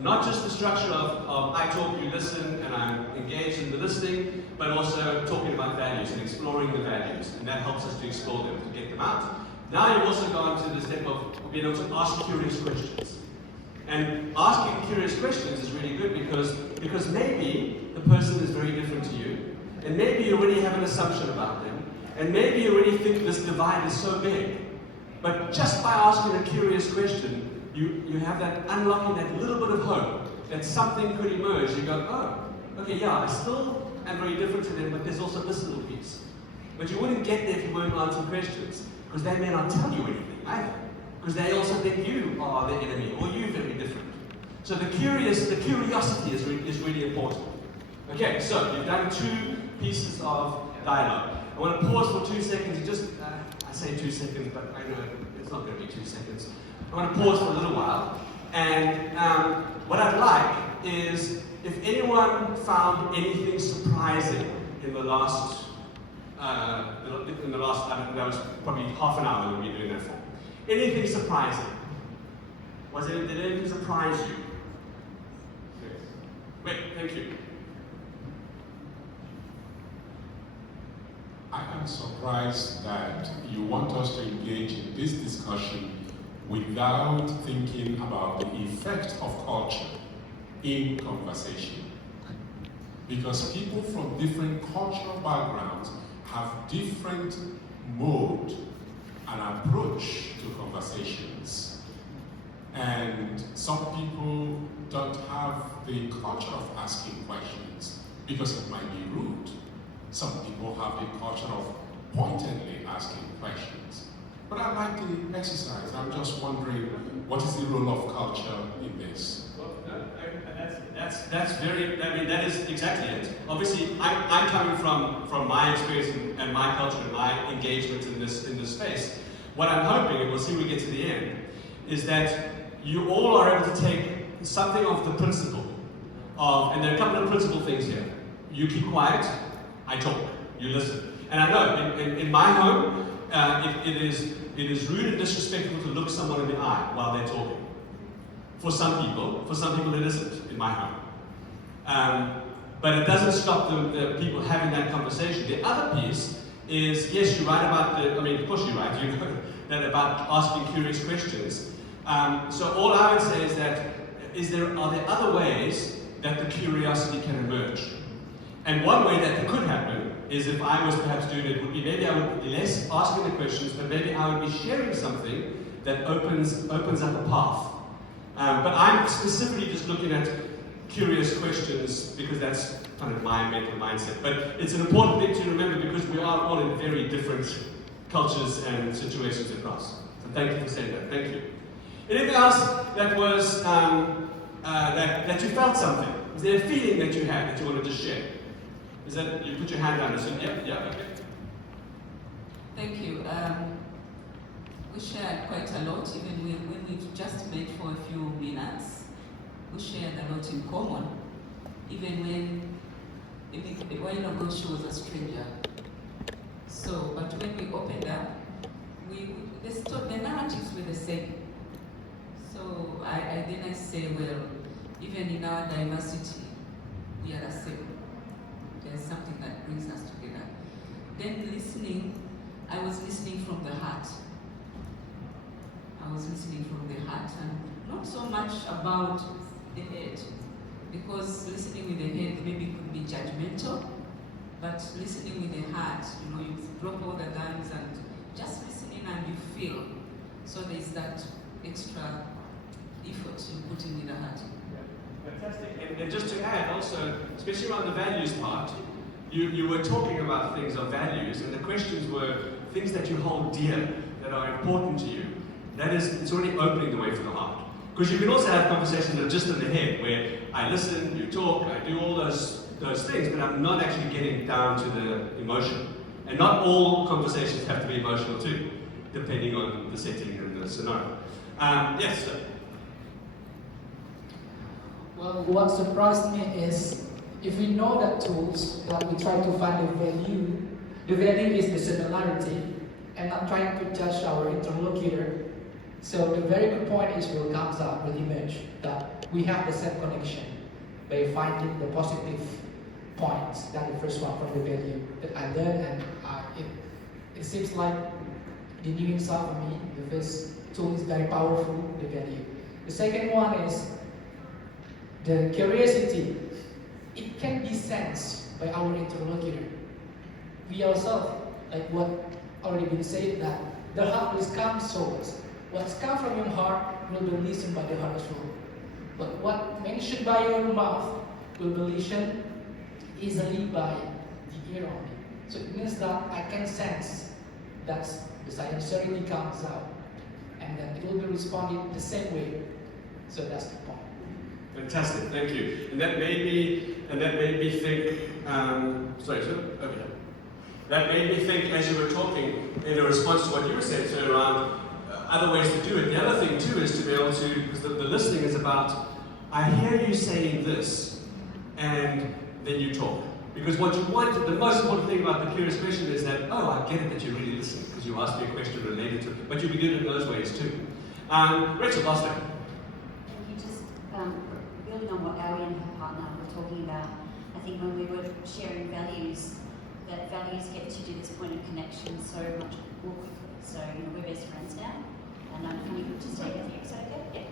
not just the structure of I talk, you listen, and I'm engaged in the listening, but also talking about values and exploring the values. And that helps us to explore them, to get them out. Now you've also gone to the step of being able to ask curious questions. And asking curious questions is really good because maybe the person is very different to you, and maybe you already have an assumption about them, and maybe you already think this divide is so big. But just by asking a curious question, you have that unlocking that little bit of hope that something could emerge. You go, oh, okay, yeah, I still am very different to them, but there's also this little piece. But you wouldn't get there if you weren't answering questions, because they may not tell you anything either. Because they also think you are the enemy, or you're very different. So the curiosity is really important. Okay, so you've done 2 pieces of dialogue. I want to pause for 2 seconds. Just, I say 2 seconds, but I know it's not going to be 2 seconds. I want to pause for a little while. And what I'd like is, if anyone found anything surprising in the last, I don't know, that was probably half an hour that we were doing that for. Anything surprising? Did anything surprise you? Yes. Wait, thank you. I am surprised that you want us to engage in this discussion without thinking about the effect of culture in conversation. Because people from different cultural backgrounds have different mode and approach to conversations. And some people don't have the culture of asking questions because it might be rude. Some people have the culture of pointedly asking questions. But I like the exercise. I'm just wondering, what is the role of culture in this? Well, that is exactly it. Obviously, I'm coming from my experience and my culture and my engagement in this space. What I'm hoping, and we'll see when we get to the end, is that you all are able to take something of the principle of, and there are a couple of principal things here. You keep quiet, I talk, you listen. And I know, in my home, it is rude and disrespectful to look someone in the eye while they're talking. For some people it isn't in my home. But it doesn't stop the people having that conversation. The other piece is, yes, you're right about of course you're right. that about asking curious questions. So all I would say is that, are there other ways that the curiosity can emerge? And one way that it could happen is, if I was perhaps doing it, would be maybe I would be less asking the questions, but maybe I would be sharing something that opens up a path. But I'm specifically just looking at curious questions because that's kind of my mental mindset. But it's an important thing to remember because we are all in very different cultures and situations across. So thank you for saying that. Thank you. Anything else that was that you felt something? Was there a feeling that you had that you wanted to share? Is that you put your hand down and said, yeah, okay. Thank you. We shared quite a lot, even when we've just met for a few minutes. We shared a lot in common, even when a while ago she was a stranger. So, but when we opened up, the narratives were the same. So then I say, well, even in our diversity, we are the same. There's something that brings us together. Then listening, I was listening from the heart. I was listening from the heart, and not so much about the head, because listening with the head maybe could be judgmental, but listening with the heart, you drop all the guns and just listening and you feel. So there's that extra effort you put in the heart. Fantastic. And just to add also, especially around the values part, you were talking about things of values, and the questions were things that you hold dear, that are important to you. That is, it's already opening the way for the heart. Because you can also have conversations that are just in the head, where I listen, you talk, I do all those things, but I'm not actually getting down to the emotion. And not all conversations have to be emotional too, depending on the setting and the scenario. Yes, sir. Well, what surprised me is, if we know that tools, that we try to find the value is the similarity, and not trying to judge our interlocutor. So the very good point is will comes out, will emerge, that we have the same connection by finding the positive points. That's the first one from the value that I learned, and it seems like the new inside of me. The first tool is very powerful, the value. The second one is the curiosity. It can be sensed by our interlocutor. We ourselves, like what already been said, that the heart will come souls. What's come from your heart will be listened by the heart as well. But what mentioned by your mouth will be listened easily by the ear only. So it means that I can sense that the sincerity comes out, and that it will be responded the same way. So that's the point. Fantastic, thank you. And that made me think. Sorry, sir, over here. That made me think as you were talking in a response to what you were saying, sir, around other ways to do it. The other thing too is to be able to, because the listening is about, I hear you saying this, and then you talk. Because what you want, the most important thing about the curious question is that, oh, I get it that you really listen, because you asked me a question related to it, but you'll be good in those ways too. Rachel, last thing. Thank you. Just building on what Ali and her partner were talking about, I think when we were sharing values, that values get you to this point of connection so much more quickly. So, we're best friends now, and I'm coming good to stay with you. Is that okay?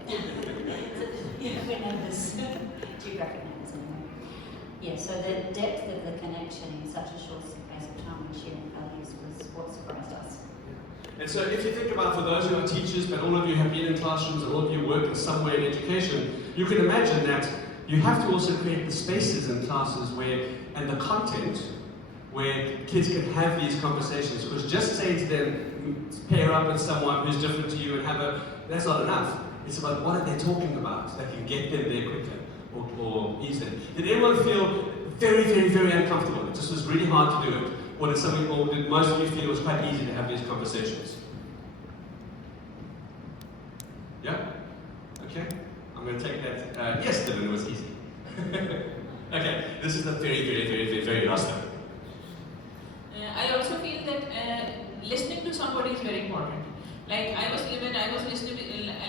Yeah. We're neighbours, geographic neighbours anyway. Yeah, so the depth of the connection in such a short space of time when sharing values was what surprised us. And so if you think about, for those who are teachers, but all of you have been in classrooms, and all of you work in some way in education, you can imagine that you have to also create the spaces in classes where, and the content, where kids can have these conversations. Because just saying to them, pair up with someone who's different to you and that's not enough. It's about what are they talking about that can get them there quicker or ease them. Did anyone feel very, very, very uncomfortable? It just was really hard to do it. Or did most of you feel it was quite easy to have these conversations? Yeah? Okay. I'm going to take that. Yes, Dylan, it was easy. Okay, this is the very, very, very, very, very last one. I also feel that listening to somebody is very important. Like I was listening,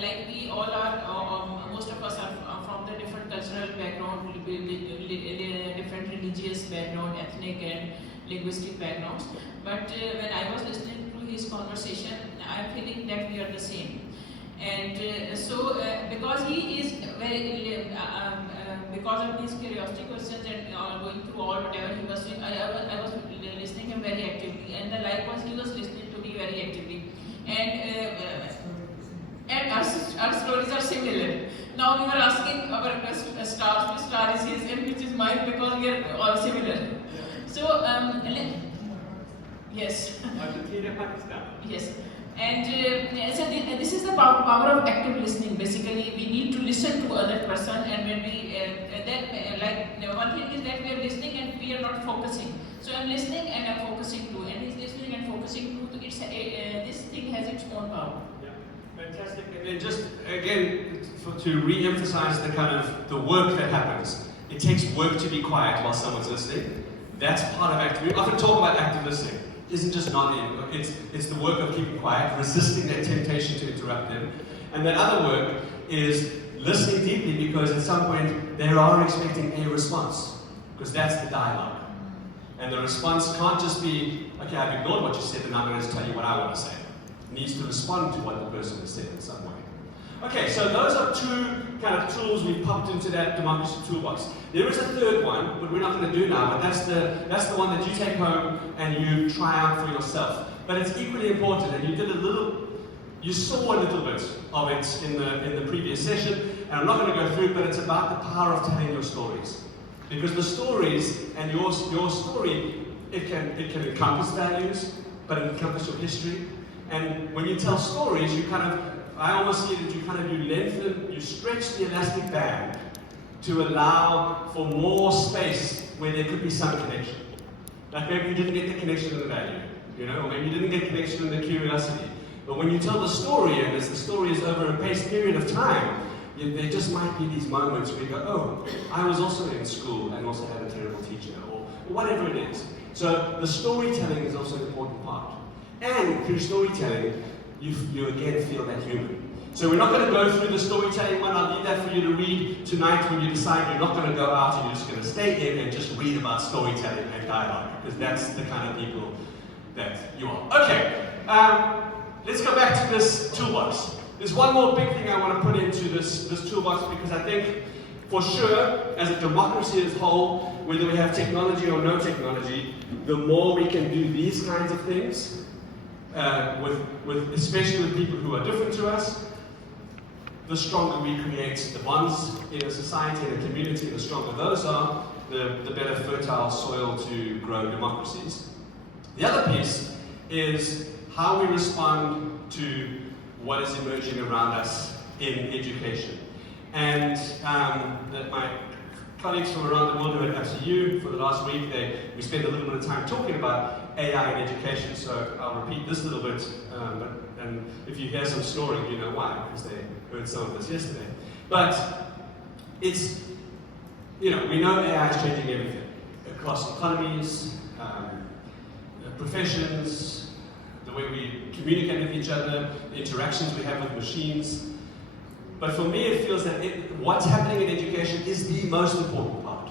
like we all are, most of us are from the different cultural background, different religious background, ethnic and linguistic backgrounds. But when I was listening to this conversation, I'm feeling that we are the same. And because he is very, because of these curiosity questions and going through all whatever he was doing, I was listening him very actively, and the likewise he was listening to me very actively. And our stories are similar. Now we were asking our stars, which star is his and which is mine, because we are all similar. So, yes. Yes. And so this is the power of active listening. Basically, we need to listen to other person, and when we one thing is that we are listening and we are not focusing. So I'm listening and I'm focusing too, and he's listening and focusing too. It's this thing has its own power. Fantastic. And then just again to re-emphasize the kind of the work that happens. It takes work to be quiet while someone's listening. That's part of active. We often talk about active listening. It isn't just nodding. It's the work of keeping quiet, resisting that temptation to interrupt them. And that other work is listening deeply, because at some point they are expecting a response, because that's the dialogue. And the response can't just be, okay, I've ignored what you said and I'm going to tell you what I want to say. It needs to respond to what the person has said in some way. Okay, so those are two kind of tools we popped into that democracy toolbox. There is a third one, but we're not going to do now, but that's the one that you take home and you try out for yourself. But it's equally important, and you saw a little bit of it in the previous session, and I'm not going to go through it, but it's about the power of telling your stories. Because the stories and your story, it can encompass values, but it encompasses your history. And when you tell stories, I almost see that you stretch the elastic band to allow for more space where there could be some connection. Like maybe you didn't get the connection in the value, or maybe you didn't get connection in the curiosity. But when you tell the story, and as the story is over a paced period of time, there just might be these moments where you go, oh, I was also in school and also had a terrible teacher, or whatever it is. So the storytelling is also an important part. And through storytelling, you again feel that human. So we're not going to go through the storytelling one. I'll leave that for you to read tonight when you decide you're not going to go out and you're just going to stay in and just read about storytelling and dialogue, because that's the kind of people that you are. Okay, let's go back to this toolbox. There's one more big thing I want to put into this toolbox, because I think for sure, as a democracy as a whole, whether we have technology or no technology, the more we can do these kinds of things, especially with people who are different to us, the stronger we create the bonds in a society and a community. The stronger those are, the better fertile soil to grow democracies. The other piece is how we respond to what is emerging around us in education. And my colleagues from around the world who are at FCU for the last week, we spent a little bit of time talking about AI in education, so I'll repeat this a little bit, and if you hear some snoring, you know why, because they heard some of this yesterday. But it's, we know AI is changing everything, across economies, professions, the way we communicate with each other, the interactions we have with machines. But for me, it feels that what's happening in education is the most important part.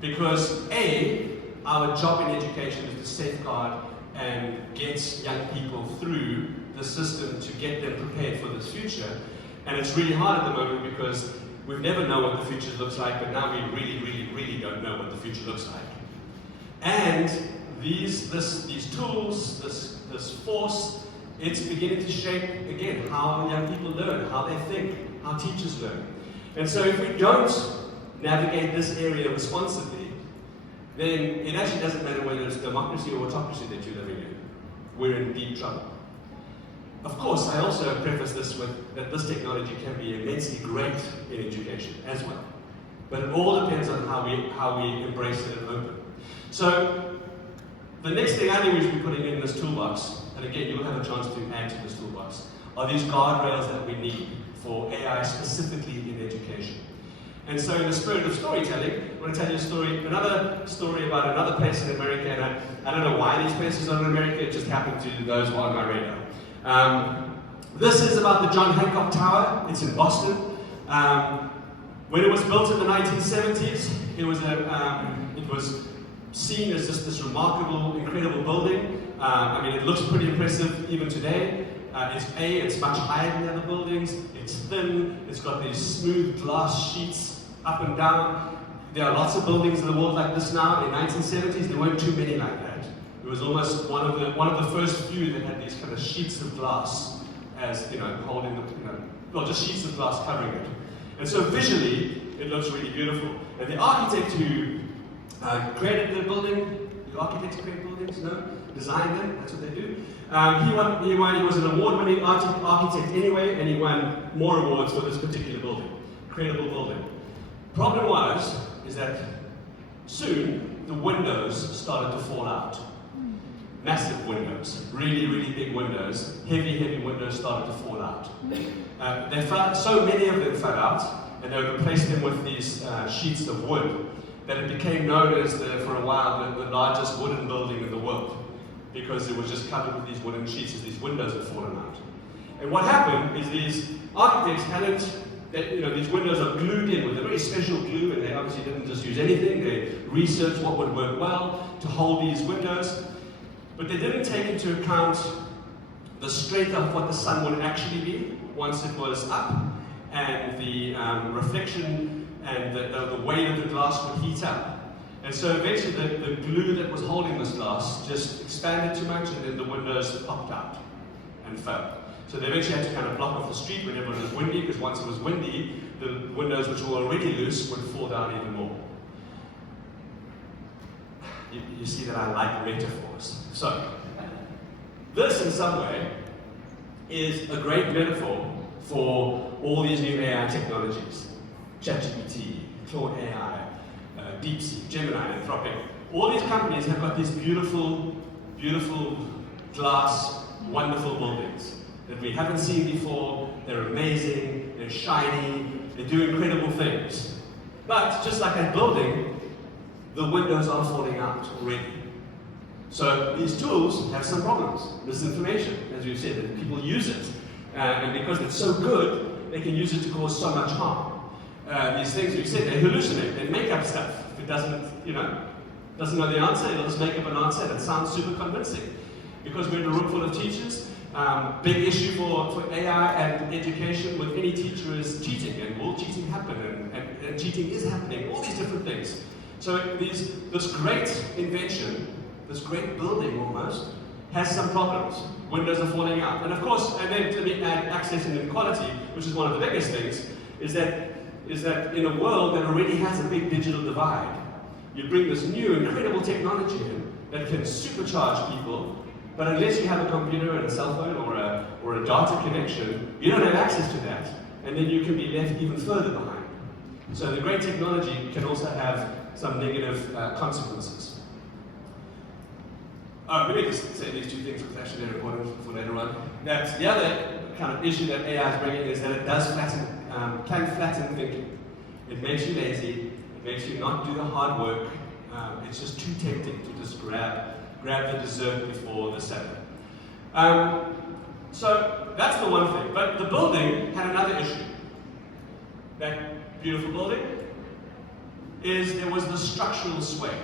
Because our job in education is to safeguard and get young people through the system to get them prepared for this future. And it's really hard at the moment because we've never known what the future looks like, but now we really, really, really don't know what the future looks like. And these tools, this force, it's beginning to shape, again, how young people learn, how they think, how teachers learn. And so if we don't navigate this area responsibly, then it actually doesn't matter whether it's democracy or autocracy that you're living in. We're in deep trouble. Of course, I also preface this with that this technology can be immensely great in education as well. But it all depends on how we embrace it and open. So the next thing I think we should be putting in this toolbox, and again, you'll have a chance to add to this toolbox, are these guardrails that we need for AI specifically in education. And so in the spirit of storytelling, I'm going to tell you another story about another place in America, and I don't know why these places are in America, it just happened to those who are on my radar. This is about the John Hancock Tower. It's in Boston. When it was built in the 1970s, it was seen as just this remarkable, incredible building. I mean, it looks pretty impressive even today. It's much higher than the other buildings. It's thin. It's got these smooth glass sheets up and down. There are lots of buildings in the world like this now. In the 1970s, there weren't too many like that. It was almost one of the first few that had these kind of sheets of glass as, holding the, just sheets of glass covering it. And so visually, it looks really beautiful. And the architect who created the building, do architects create buildings? No? Design them, that's what they do. He was an award-winning architect anyway, and he won more awards for this particular building. Incredible building. Problem is that soon the windows started to fall out. Massive windows, really, really big windows, heavy windows started to fall out. So many of them fell out, and they would replace them with these sheets of wood that it became known as, for a while, the largest wooden building in the world, because it was just covered with these wooden sheets as these windows had fallen out. And what happened is these architects these windows are glued in with a very special glue, and they obviously didn't just use anything. They researched what would work well to hold these windows, but they didn't take into account the strength of what the sun would actually be once it was up, and the reflection and the weight of the glass would heat up. And so eventually the glue that was holding this glass just expanded too much, and then the windows popped out and fell. So they eventually had to kind of block off the street whenever it was windy, because once it was windy, the windows which were already loose would fall down even more. You see that I like metaphors. So, this in some way is a great metaphor for all these new AI technologies. ChatGPT, Claude AI, DeepSeek, Gemini, Anthropic. All these companies have got these beautiful, beautiful glass, wonderful buildings that we haven't seen before. They're amazing, they're shiny, they do incredible things. But just like that building, the windows are falling out already. So these tools have some problems. Misinformation, as we've said, that people use it. And because it's so good, they can use it to cause so much harm. These things we've said, they hallucinate, they make up stuff. If it doesn't know the answer, it'll just make up an answer that sounds super convincing. Because we're in a room full of teachers, big issue for AI and education with any teacher is cheating, and will cheating happen, and cheating is happening, all these different things. So this great invention, this great building almost, has some problems. Windows are falling out. And of course, and then to add access and inequality, which is one of the biggest things, is that in a world that already has a big digital divide, you bring this new incredible technology in that can supercharge people, but unless you have a computer and a cell phone or a data connection, you don't have access to that, and then you can be left even further behind. So the great technology can also have some negative consequences. Let me just say these two things because actually they're important for later on. That the other kind of issue that AI is bringing is that it does can flatten thinking. It makes you lazy, it makes you not do the hard work. It's just too tempting to just grab the dessert before the salad. So that's the one thing. But the building had another issue. That beautiful building is there was the structural sway.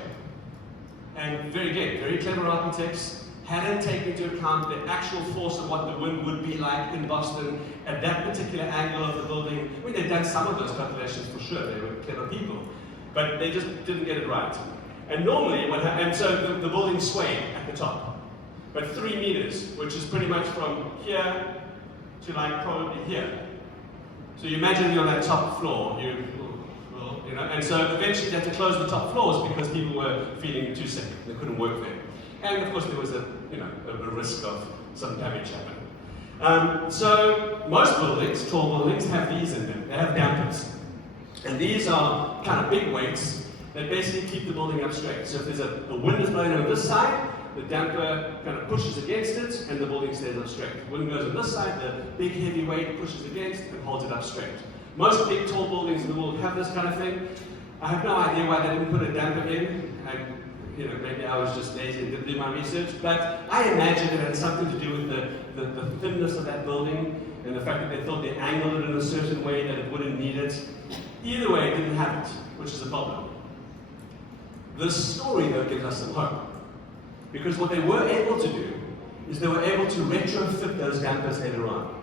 And very clever architects hadn't taken into account the actual force of what the wind would be like in Boston at that particular angle of the building. I mean, they'd done some of those calculations for sure, they were clever people, but they just didn't get it right. And normally, and so the building swayed at the top, but 3 meters, which is pretty much from here to like probably here. So you imagine you're on that top floor, and so eventually they had to close the top floors because people were feeling too sick, they couldn't work there. And of course there was a risk of some damage happening. So most buildings, tall buildings, have these in them. They have dampers. And these are kind of big weights that basically keep the building up straight. So if there's a wind is blowing on this side, the damper kind of pushes against it and the building stays up straight. The wind goes on this side, the big heavy weight pushes against and holds it up straight. Most big tall buildings in the world have this kind of thing. I have no idea why they didn't put a damper in. Maybe I was just lazy and didn't do my research, but I imagine it had something to do with the thinness of that building and the fact that they thought they angled it in a certain way that it wouldn't need it. Either way, it didn't have it, which is a problem. This story, though, gives us some hope. Because what they were able to do is they were able to retrofit those dampers later on.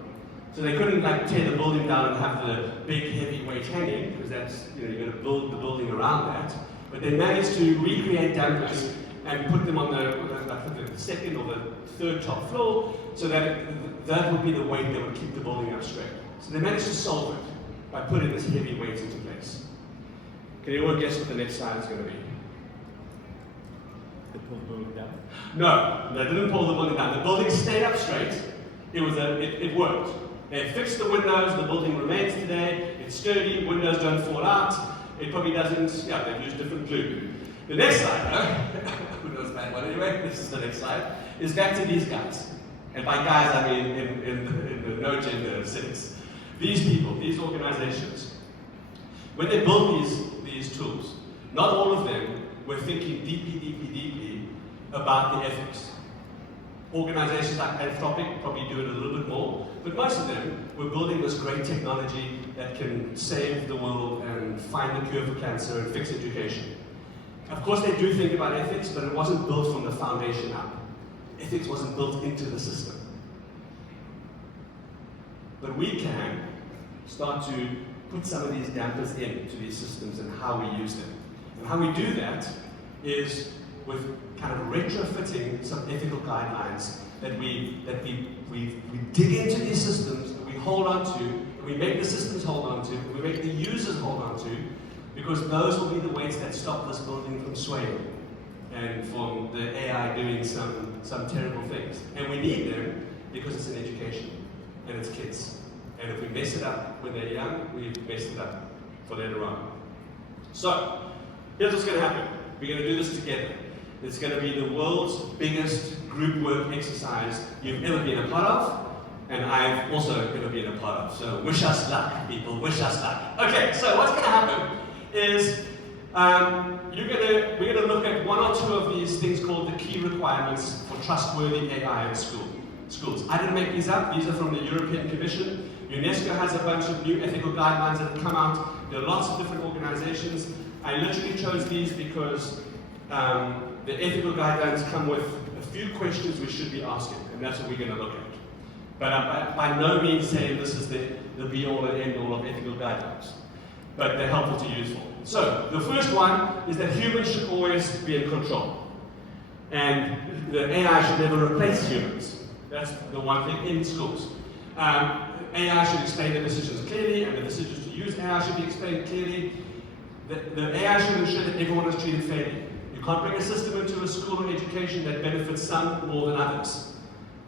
So they couldn't like tear the building down and have the big heavy weight hanging, because that's, you're going to build the building around that. But they managed to recreate dampers and put them on the second or the third top floor, so that that would be the weight that would keep the building up straight. So they managed to solve it by putting this heavy weight into place. Can anyone guess what the next slide is going to be? They pulled the building down? No, they didn't pull the building down. The building stayed up straight. It worked. They fixed the windows, the building remains today, it's sturdy, windows don't fall out, it probably doesn't, yeah, they've used different glue. The next slide, though, who knows that one anyway, this is the next slide, is back to these guys. And by guys, I mean in the no gender sense. These people, these organizations, when they built these tools, not all of them were thinking deeply about the ethics. Organizations like Anthropic probably do it a little bit more, but most of them were building this great technology that can save the world and find the cure for cancer and fix education. Of course, they do think about ethics, but it wasn't built from the foundation up. Ethics wasn't built into the system. But we can start to put some of these dampers into these systems and how we use them. And how we do that is with kind of retrofitting some ethical guidelines that we dig into these systems, and we hold on to, and we make the systems hold on to, and we make the users hold on to, because those will be the weights that stop this building from swaying and from the AI doing some terrible things. And we need them because it's an education and it's kids. And if we mess it up when they're young, we've messed it up for later on. So, here's what's going to happen. We're going to do this together. It's going to be the world's biggest group work exercise you've ever been a part of, and I've also ever been a part of. So wish us luck, people. Wish us luck. Okay, so what's going to happen is we're going to look at one or two of these things called the key requirements for trustworthy AI in schools. I didn't make these up. These are from the European Commission. UNESCO has a bunch of new ethical guidelines that have come out. There are lots of different organizations. I literally chose these because the ethical guidelines come with a few questions we should be asking, and that's what we're going to look at. But by no means saying this is the be-all and end-all of ethical guidelines, but they're helpful to use for. So, the first one is that humans should always be in control, and the AI should never replace humans. That's the one thing in schools. AI should explain the decisions clearly, and the decisions to use AI should be explained clearly. The AI should ensure that everyone is treated fairly. You can't bring a system into a school or education that benefits some more than others.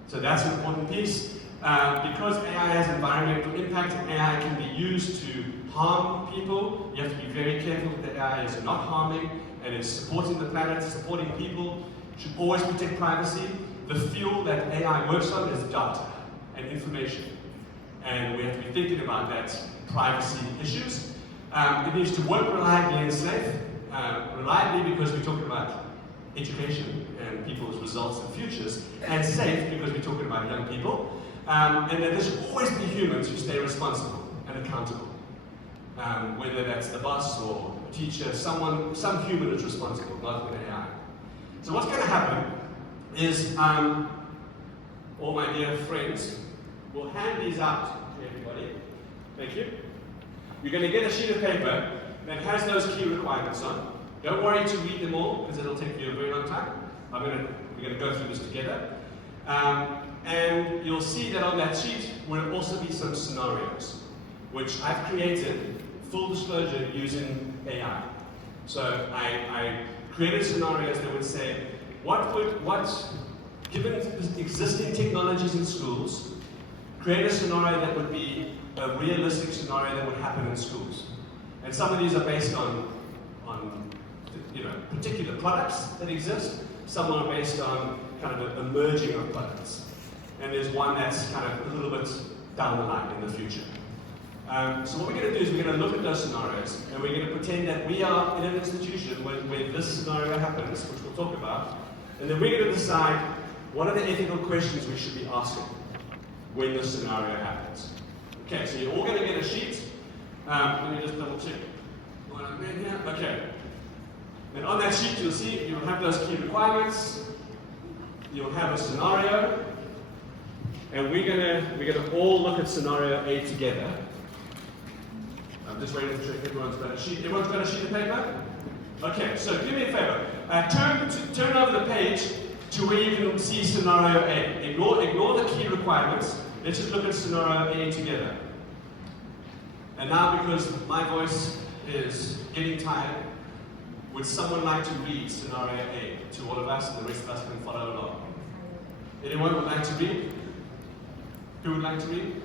So that's an important piece. Because AI has environmental impact, and AI can be used to harm people, you have to be very careful that the AI is not harming and is supporting the planet, supporting people. Should always protect privacy. The fuel that AI works on is data and information. And we have to be thinking about that privacy issues. It needs to work reliably and safe. Reliably because we're talking about education and people's results and futures, and safe because we're talking about young people. And that there should always be humans who stay responsible and accountable. Whether that's the boss or a teacher, some human is responsible, not the AI. So what's going to happen is all my dear friends will hand these out to everybody. Thank you. You're going to get a sheet of paper that has those key requirements on. Don't worry to read them all, because it'll take you a very long time. We're going to go through this together. And you'll see that on that sheet will also be some scenarios, which I've created, full disclosure, using AI. So I created scenarios that would say, given the existing technologies in schools, create a scenario that would be a realistic scenario that would happen in schools. And some of these are based on particular products that exist. Some are based on kind of a merging of products. And there's one that's kind of a little bit down the line in the future. So what we're going to do is we're going to look at those scenarios, and we're going to pretend that we are in an institution where this scenario happens, which we'll talk about, and then we're going to decide what are the ethical questions we should be asking when this scenario happens. Okay, so you're all going to get a sheet. Let me just double check what I'm doing here. Okay. And on that sheet you'll see, you'll have those key requirements, you'll have a scenario, and we're gonna all look at scenario A together. I'm just waiting to check everyone's got a sheet. Everyone's got a sheet of paper? Okay, so do me a favor. Turn over the page to where you can see scenario A. Ignore the key requirements. Let's just look at scenario A together. And now, because my voice is getting tired, would someone like to read scenario A to all of us, and the rest of us can follow along? Anyone would like to read? Who would like to read?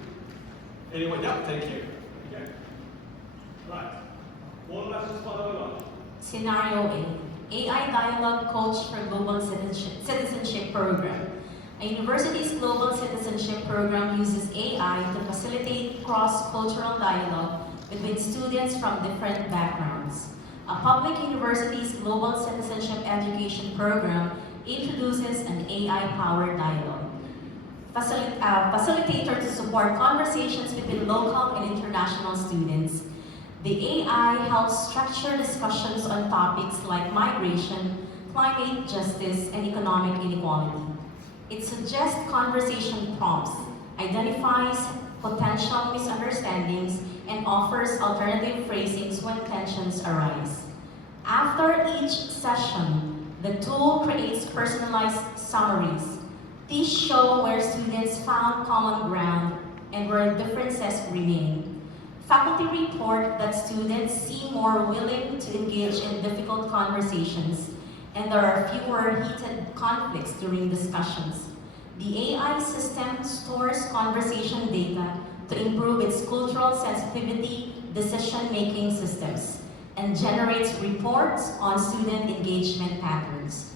Anyone? Yep, thank you. Okay. Right. All of us just follow along. Scenario A, AI Dialogue Coach for Global Citizenship Program. A university's global citizenship program uses AI to facilitate cross-cultural dialogue between students from different backgrounds. A public university's global citizenship education program introduces an AI-powered dialogue facilitator to support conversations between local and international students. The AI helps structure discussions on topics like migration, climate justice, and economic inequality. It suggests conversation prompts, identifies potential misunderstandings, and offers alternative phrasings when tensions arise. After each session, the tool creates personalized summaries. These show where students found common ground and where differences remain. Faculty report that students seem more willing to engage in difficult conversations, and there are fewer heated conflicts during discussions. The AI system stores conversation data to improve its cultural sensitivity decision-making systems and generates reports on student engagement patterns.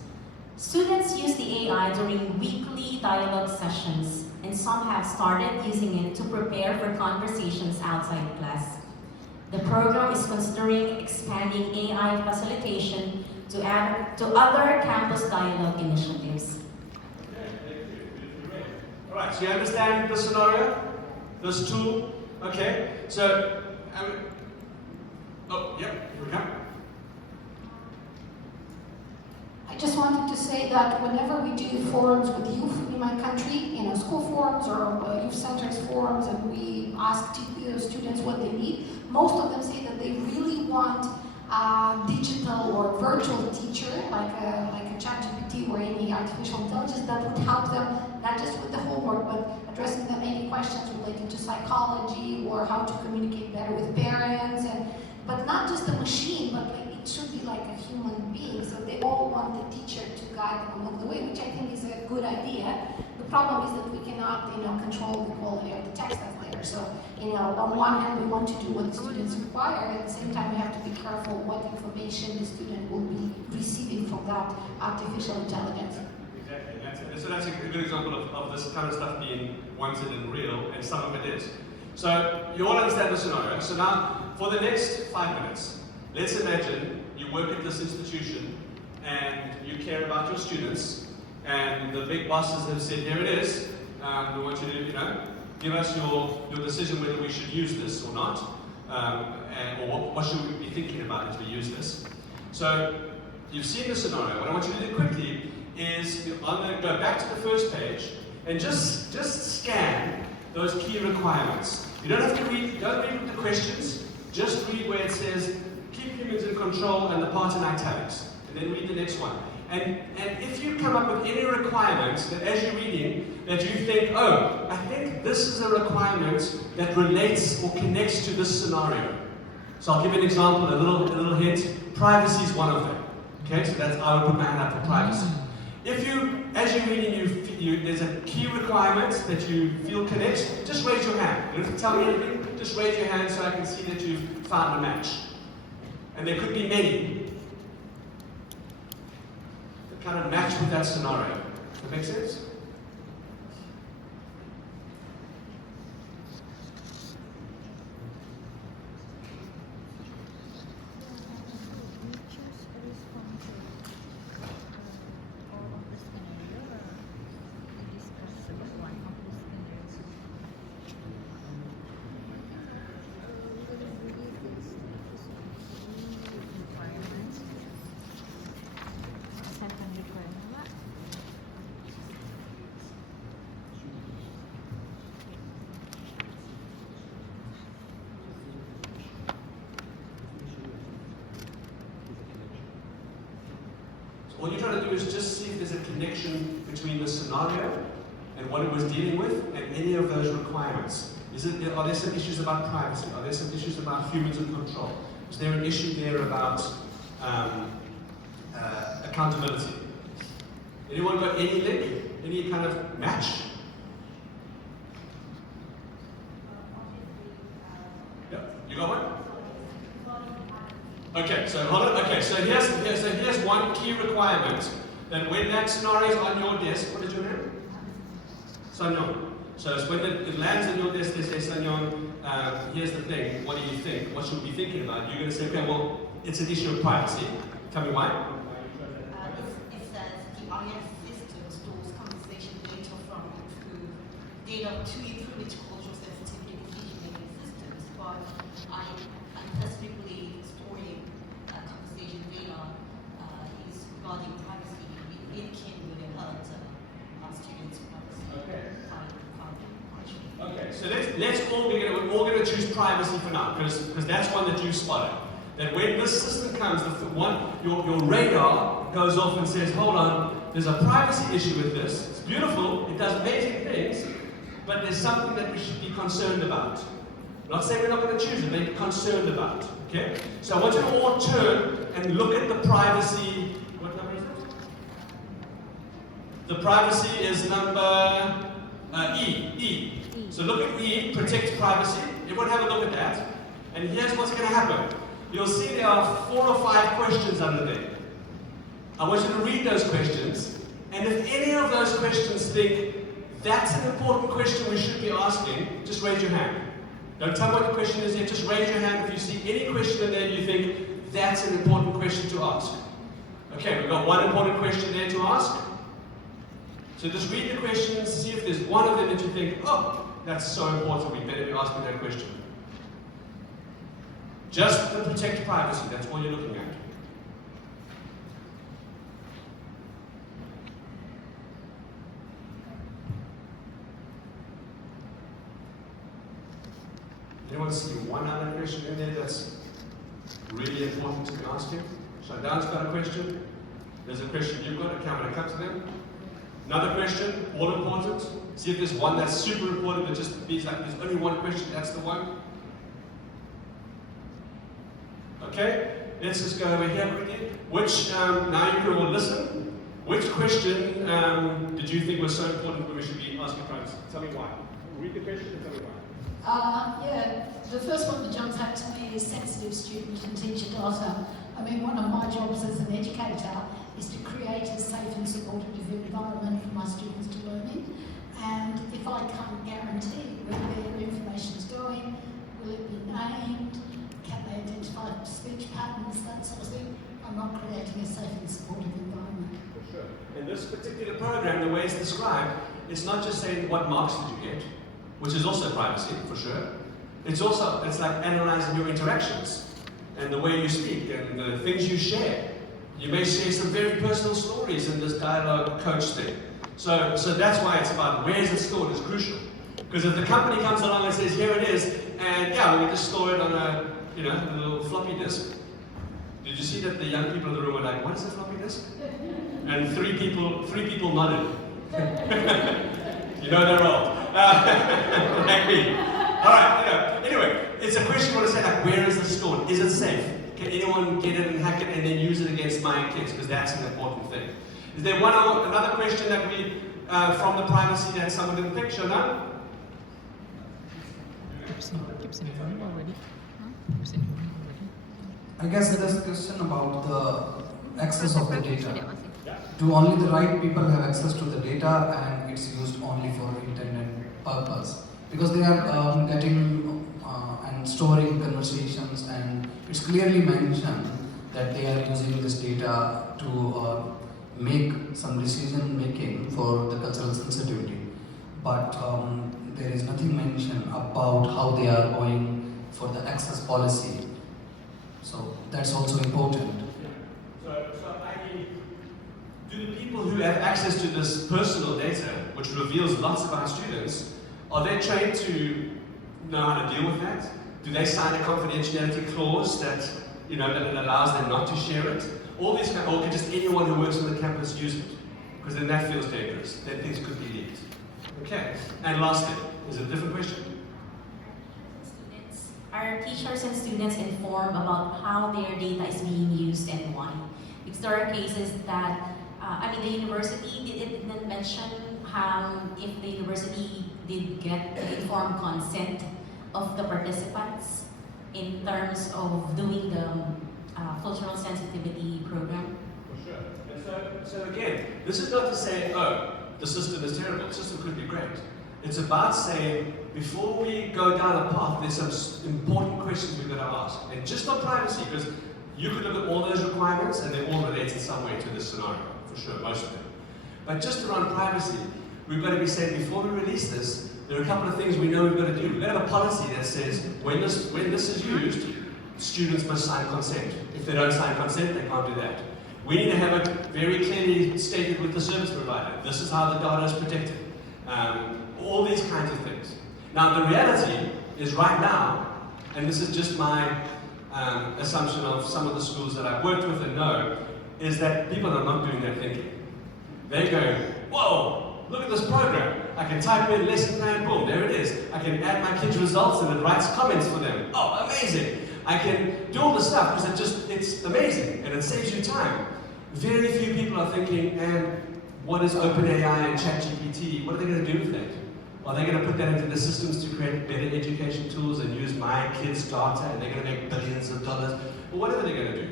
Students use the AI during weekly dialogue sessions, and some have started using it to prepare for conversations outside class. The program is considering expanding AI facilitation to add to other campus dialogue initiatives. Okay, thank you. All right, so you understand the scenario? Those two? Okay, so, yep, here we go. I just wanted to say that whenever we do forums with youth in my country, school forums or youth centers forums, and we ask students what they need, most of them say that they really want a digital or virtual teacher, like a ChatGPT or any artificial intelligence that would help them not just with the homework, but addressing them any questions related to psychology or how to communicate better with parents, but not just a machine, but it should be like a human being. So they all want the teacher to guide them along the way, which I think is a good idea. The problem is that we cannot, control the quality of the text that's later. So, on one hand, we want to do what the students require. At the same time, we have to be careful what information the student will be receiving from that artificial intelligence. Exactly. So that's a good example of this kind of stuff being wanted and real, and some of it is. So you all understand the scenario. So now, for the next 5 minutes, let's imagine you work at this institution and you care about your students, and the big bosses have said, here it is, we want you to, give us your decision whether we should use this or not, or what should we be thinking about as we use this. So you've seen the scenario. What I want you to do quickly is, I'm going to go back to the first page and just scan those key requirements. You don't have to read, don't read the questions, just read where it says, keep humans in control and the part in italics, and then read the next one. And if you come up with any requirements that as you're reading, that you think, oh, I think this is a requirement that relates or connects to this scenario. So I'll give you an example, a little hint. Privacy is one of them. Okay, so that's, I would put my hand up for privacy. If you, as you're reading, there's a key requirement that you feel connects, just raise your hand. You don't have to tell me anything, just raise your hand so I can see that you've found a match. And there could be many that kind of match with that scenario. Does that make sense? what you're trying to do is just see if there's a connection between the scenario and what it was dealing with and any of those requirements. Are there some issues about privacy? Are there some issues about humans in control? Is there an issue there about accountability? Anyone got any link? Any kind of match? Yep, you got one? Okay, so hold on. Okay, so here's one key requirement that when that scenario is on your desk, what is your name? Sanyon. So it's when it lands on your desk, they say, Sanyon, here's the thing. What do you think? What should we be thinking about? You're going to say, okay, well, it's an issue of privacy. Tell me why. It says the IS system stores conversation data from data through which cultural sensitivity decision-making systems, but I'm specifically storing conversation data is regarding privacy. It can really hurt students' privacy. Okay, so we're all going to choose privacy for now, because that's one that you spotted. That when this system comes, your radar goes off and says, hold on, there's a privacy issue with this. It's beautiful, it does amazing things, but there's something that we should be concerned about. I'm not saying we're not going to choose it, but be concerned about. Okay? So I want you to all turn and look at the privacy. What number is it? The privacy is number E. So look at E, protect privacy. Everyone have a look at that. And here's what's going to happen. You'll see there are 4 or 5 questions under there. I want you to read those questions. And if any of those questions think that's an important question we should be asking, just raise your hand. Don't tell me what the question is yet, just raise your hand if you see any question in there you think that's an important question to ask. Okay, we've got one important question there to ask. So just read the questions, see if there's one of them that you think, oh, that's so important, we better be asking that question. Just to protect privacy, that's all you're looking at. Anyone see one other question in there that's really important to be asking? Shandan's got a question. There's a question you've got. Okay, I'm going to come to them. Another question, all important. See if there's one that's super important that just feels like there's only one question, that's the one. Okay, let's just go over here quickly. Now you can all listen. Which question did you think was so important that we should be asking privacy? Tell me why. Read the question and tell me why. Yeah, the first one that jumps out to me is sensitive student and teacher data. I mean, one of my jobs as an educator is to create a safe and supportive environment for my students to learn in. And if I can't guarantee where their information is going, will it be named, can they identify speech patterns, that sort of thing, I'm not creating a safe and supportive environment. For sure. In this particular program, the way it's described, it's not just saying what marks did you get, which is also privacy, for sure. It's like analyzing your interactions and the way you speak and the things you share. You may share some very personal stories in this dialogue coach thing. So that's why it's about where is it stored is crucial. Because if the company comes along and says, here it is, and yeah, we just store it on a little floppy disk. Did you see that the young people in the room were like, what is a floppy disk? And three people nodded. You know they're old. Like me. Alright, anyway, it's a question you want to say, like, where is this stored? Is it safe? Can anyone get it and hack it and then use it against my kids? Because that's an important thing. Is there another question that we, from the privacy that someone didn't pick? Shona? I guess there's a question about the access of the data. Do only the right people have access to the data and it's used only for intended purpose? Because they are getting and storing conversations, and it's clearly mentioned that they are using this data to make some decision making for the cultural sensitivity. But there is nothing mentioned about how they are going for the access policy. So that's also important. So I mean, do the people who have access to this personal data, which reveals lots about students, are they trained to know how to deal with that? Do they sign a confidentiality clause that you know, that it allows them not to share it. All these kind, or can just anyone who works on the campus use it? Because then that feels dangerous. Then things could be leaked. Okay. And lastly, is it a different question? Are teachers and students informed about how their data is being used and why? Because there are cases that, the university didn't mention if the university did get the informed consent of the participants in terms of doing the cultural sensitivity program. For sure. And so again, this is not to say, oh, the system is terrible. The system could be great. It's about saying, before we go down a path, there's some important questions we've got to ask. And just on privacy, because you could look at all those requirements and they all relate in some way to this scenario, for sure, most of them. But just around privacy, we've got to be saying, before we release this, there are a couple of things we know we've got to do. We've got to have a policy that says, when this is used, students must sign consent. If they don't sign consent, they can't do that. We need to have it very clearly stated with the service provider. This is how the data is protected. All these kinds of things. Now, the reality is right now, and this is just my assumption of some of the schools that I've worked with and know, is that people are not doing their thinking. They go, whoa, look at this program. I can type in lesson plan, boom, there it is. I can add my kids' results and it writes comments for them. Oh, amazing. I can do all this stuff because it's amazing and it saves you time. Very few people are thinking, and what is OpenAI and ChatGPT? What are they going to do with that? Are they going to put that into the systems to create better education tools and use my kids' data and they're going to make billions of dollars? Well, whatever they're going to do.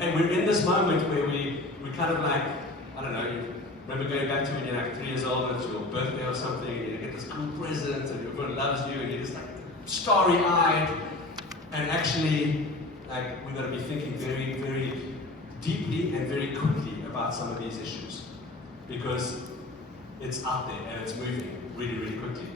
And we're in this moment where we kind of like, I don't know, you remember going back to when you're like 3 years old and it's your birthday or something and you get this cool present and everyone loves you and you're just like starry-eyed. And actually, like, we've got to be thinking very, very deeply and very quickly about some of these issues because it's out there and it's moving really, really quickly.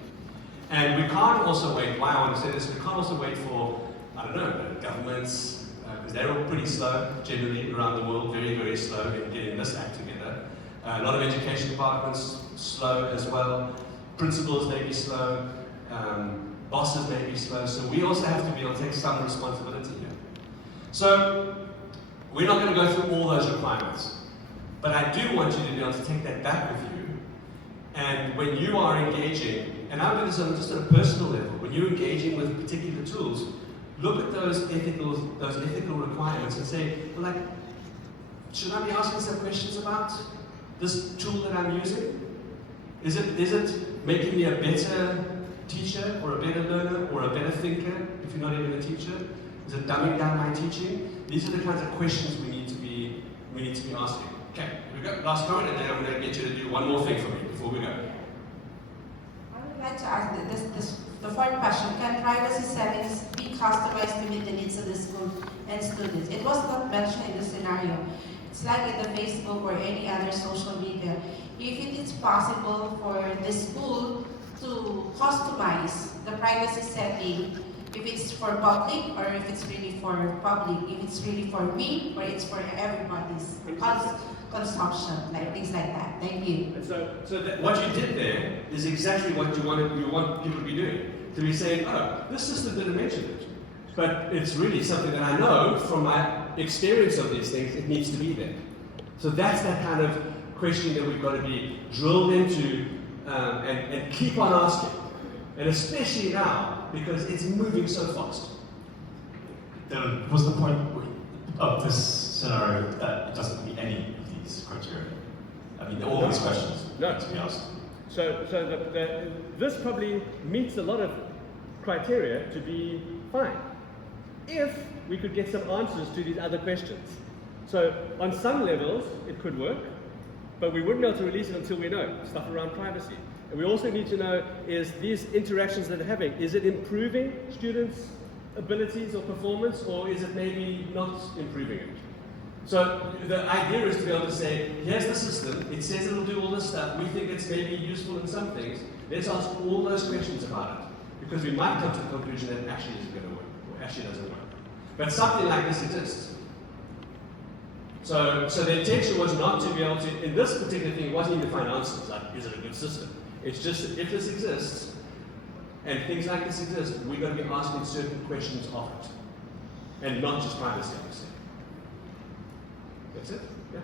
And we can't also wait, why I want to say this, we can't also wait for, I don't know, governments, because they're all pretty slow, generally, around the world, very, very slow in getting this act together. A lot of education departments, slow as well. Principals may be slow. Bosses may be slow. So we also have to be able to take some responsibility here. So we're not going to go through all those requirements. But I do want you to be able to take that back with you. And when you are engaging, and I'll do this on just at a personal level, when you're engaging with particular tools, look at those ethical requirements and say, well, like, should I be asking some questions about this tool that I'm using? Is it making me a better teacher or a better learner or a better thinker if you're not even a teacher? Is it dumbing down my teaching? These are the kinds of questions we need to be asking. Okay, here we go. Last comment, and then I'm going to get you to do one more thing for me before we go. I would like to ask the fourth question. Can privacy settings be customized to meet the needs of the school and students? It was not mentioned in the scenario. It's like in the Facebook or any other social media. If it is possible for the school to customize the privacy setting, if it's for public or if it's really for public, if it's really for me or it's for everybody's consumption, like things like that. Thank you. And so what you did there is exactly what you want people to be doing. To be saying, oh, this system didn't mention it. But it's really something that I know from my experience of these things, it needs to be there. So that's that kind of question that we've got to be drilled into and keep on asking. And especially now, because it's moving so fast. Dylan, what's the point of this scenario that it doesn't meet any of these criteria? I mean, all these questions no. to be asked. So this probably meets a lot of criteria to be fine, if we could get some answers to these other questions. So on some levels, it could work, but we wouldn't be able to release it until we know stuff around privacy. And we also need to know, is these interactions that they're having, is it improving students' abilities or performance, or is it maybe not improving it? So the idea is to be able to say, here's the system, it says it'll do all this stuff, we think it's maybe useful in some things, let's ask all those questions about it. Because we might come to the conclusion that it actually isn't going to work, or actually doesn't work. But something like this exists. So the intention was not to be able to, in this particular thing, it wasn't even to find answers, like, is it a good system? It's just that if this exists, and things like this exist, we've got to be asking certain questions of it. and not just privacy, obviously. That's it? Yeah?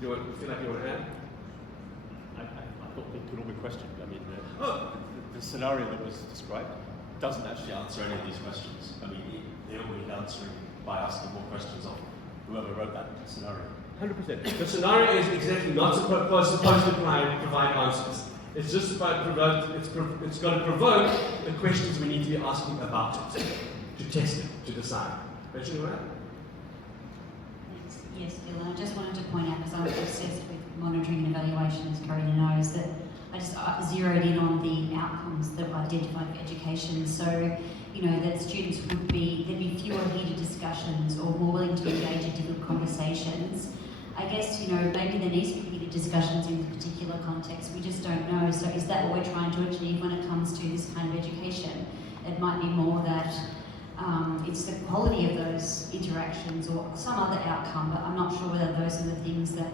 Do you feel like you want to add? I thought they could all be questioned. I mean, the scenario that was described doesn't actually answer any of these questions. I mean, they're already answering by asking more questions of whoever wrote that scenario. 100%. The scenario is exactly not supposed to provide answers. It's just about it's got to provoke the questions we need to be asking about it, to test it, to decide. Don't you know that? Yes, Dylan, I just wanted to point out, because I'm obsessed with monitoring and evaluation, as Karina knows, that I just zeroed in on the outcomes that were identified for education. So, you know, that students there'd be fewer heated discussions or more willing to engage in different conversations. I guess, you know, maybe there needs to be heated discussions in a particular context. We just don't know. So is that what we're trying to achieve when it comes to this kind of education? It might be more that it's the quality of those interactions or some other outcome, but I'm not sure whether those are the things that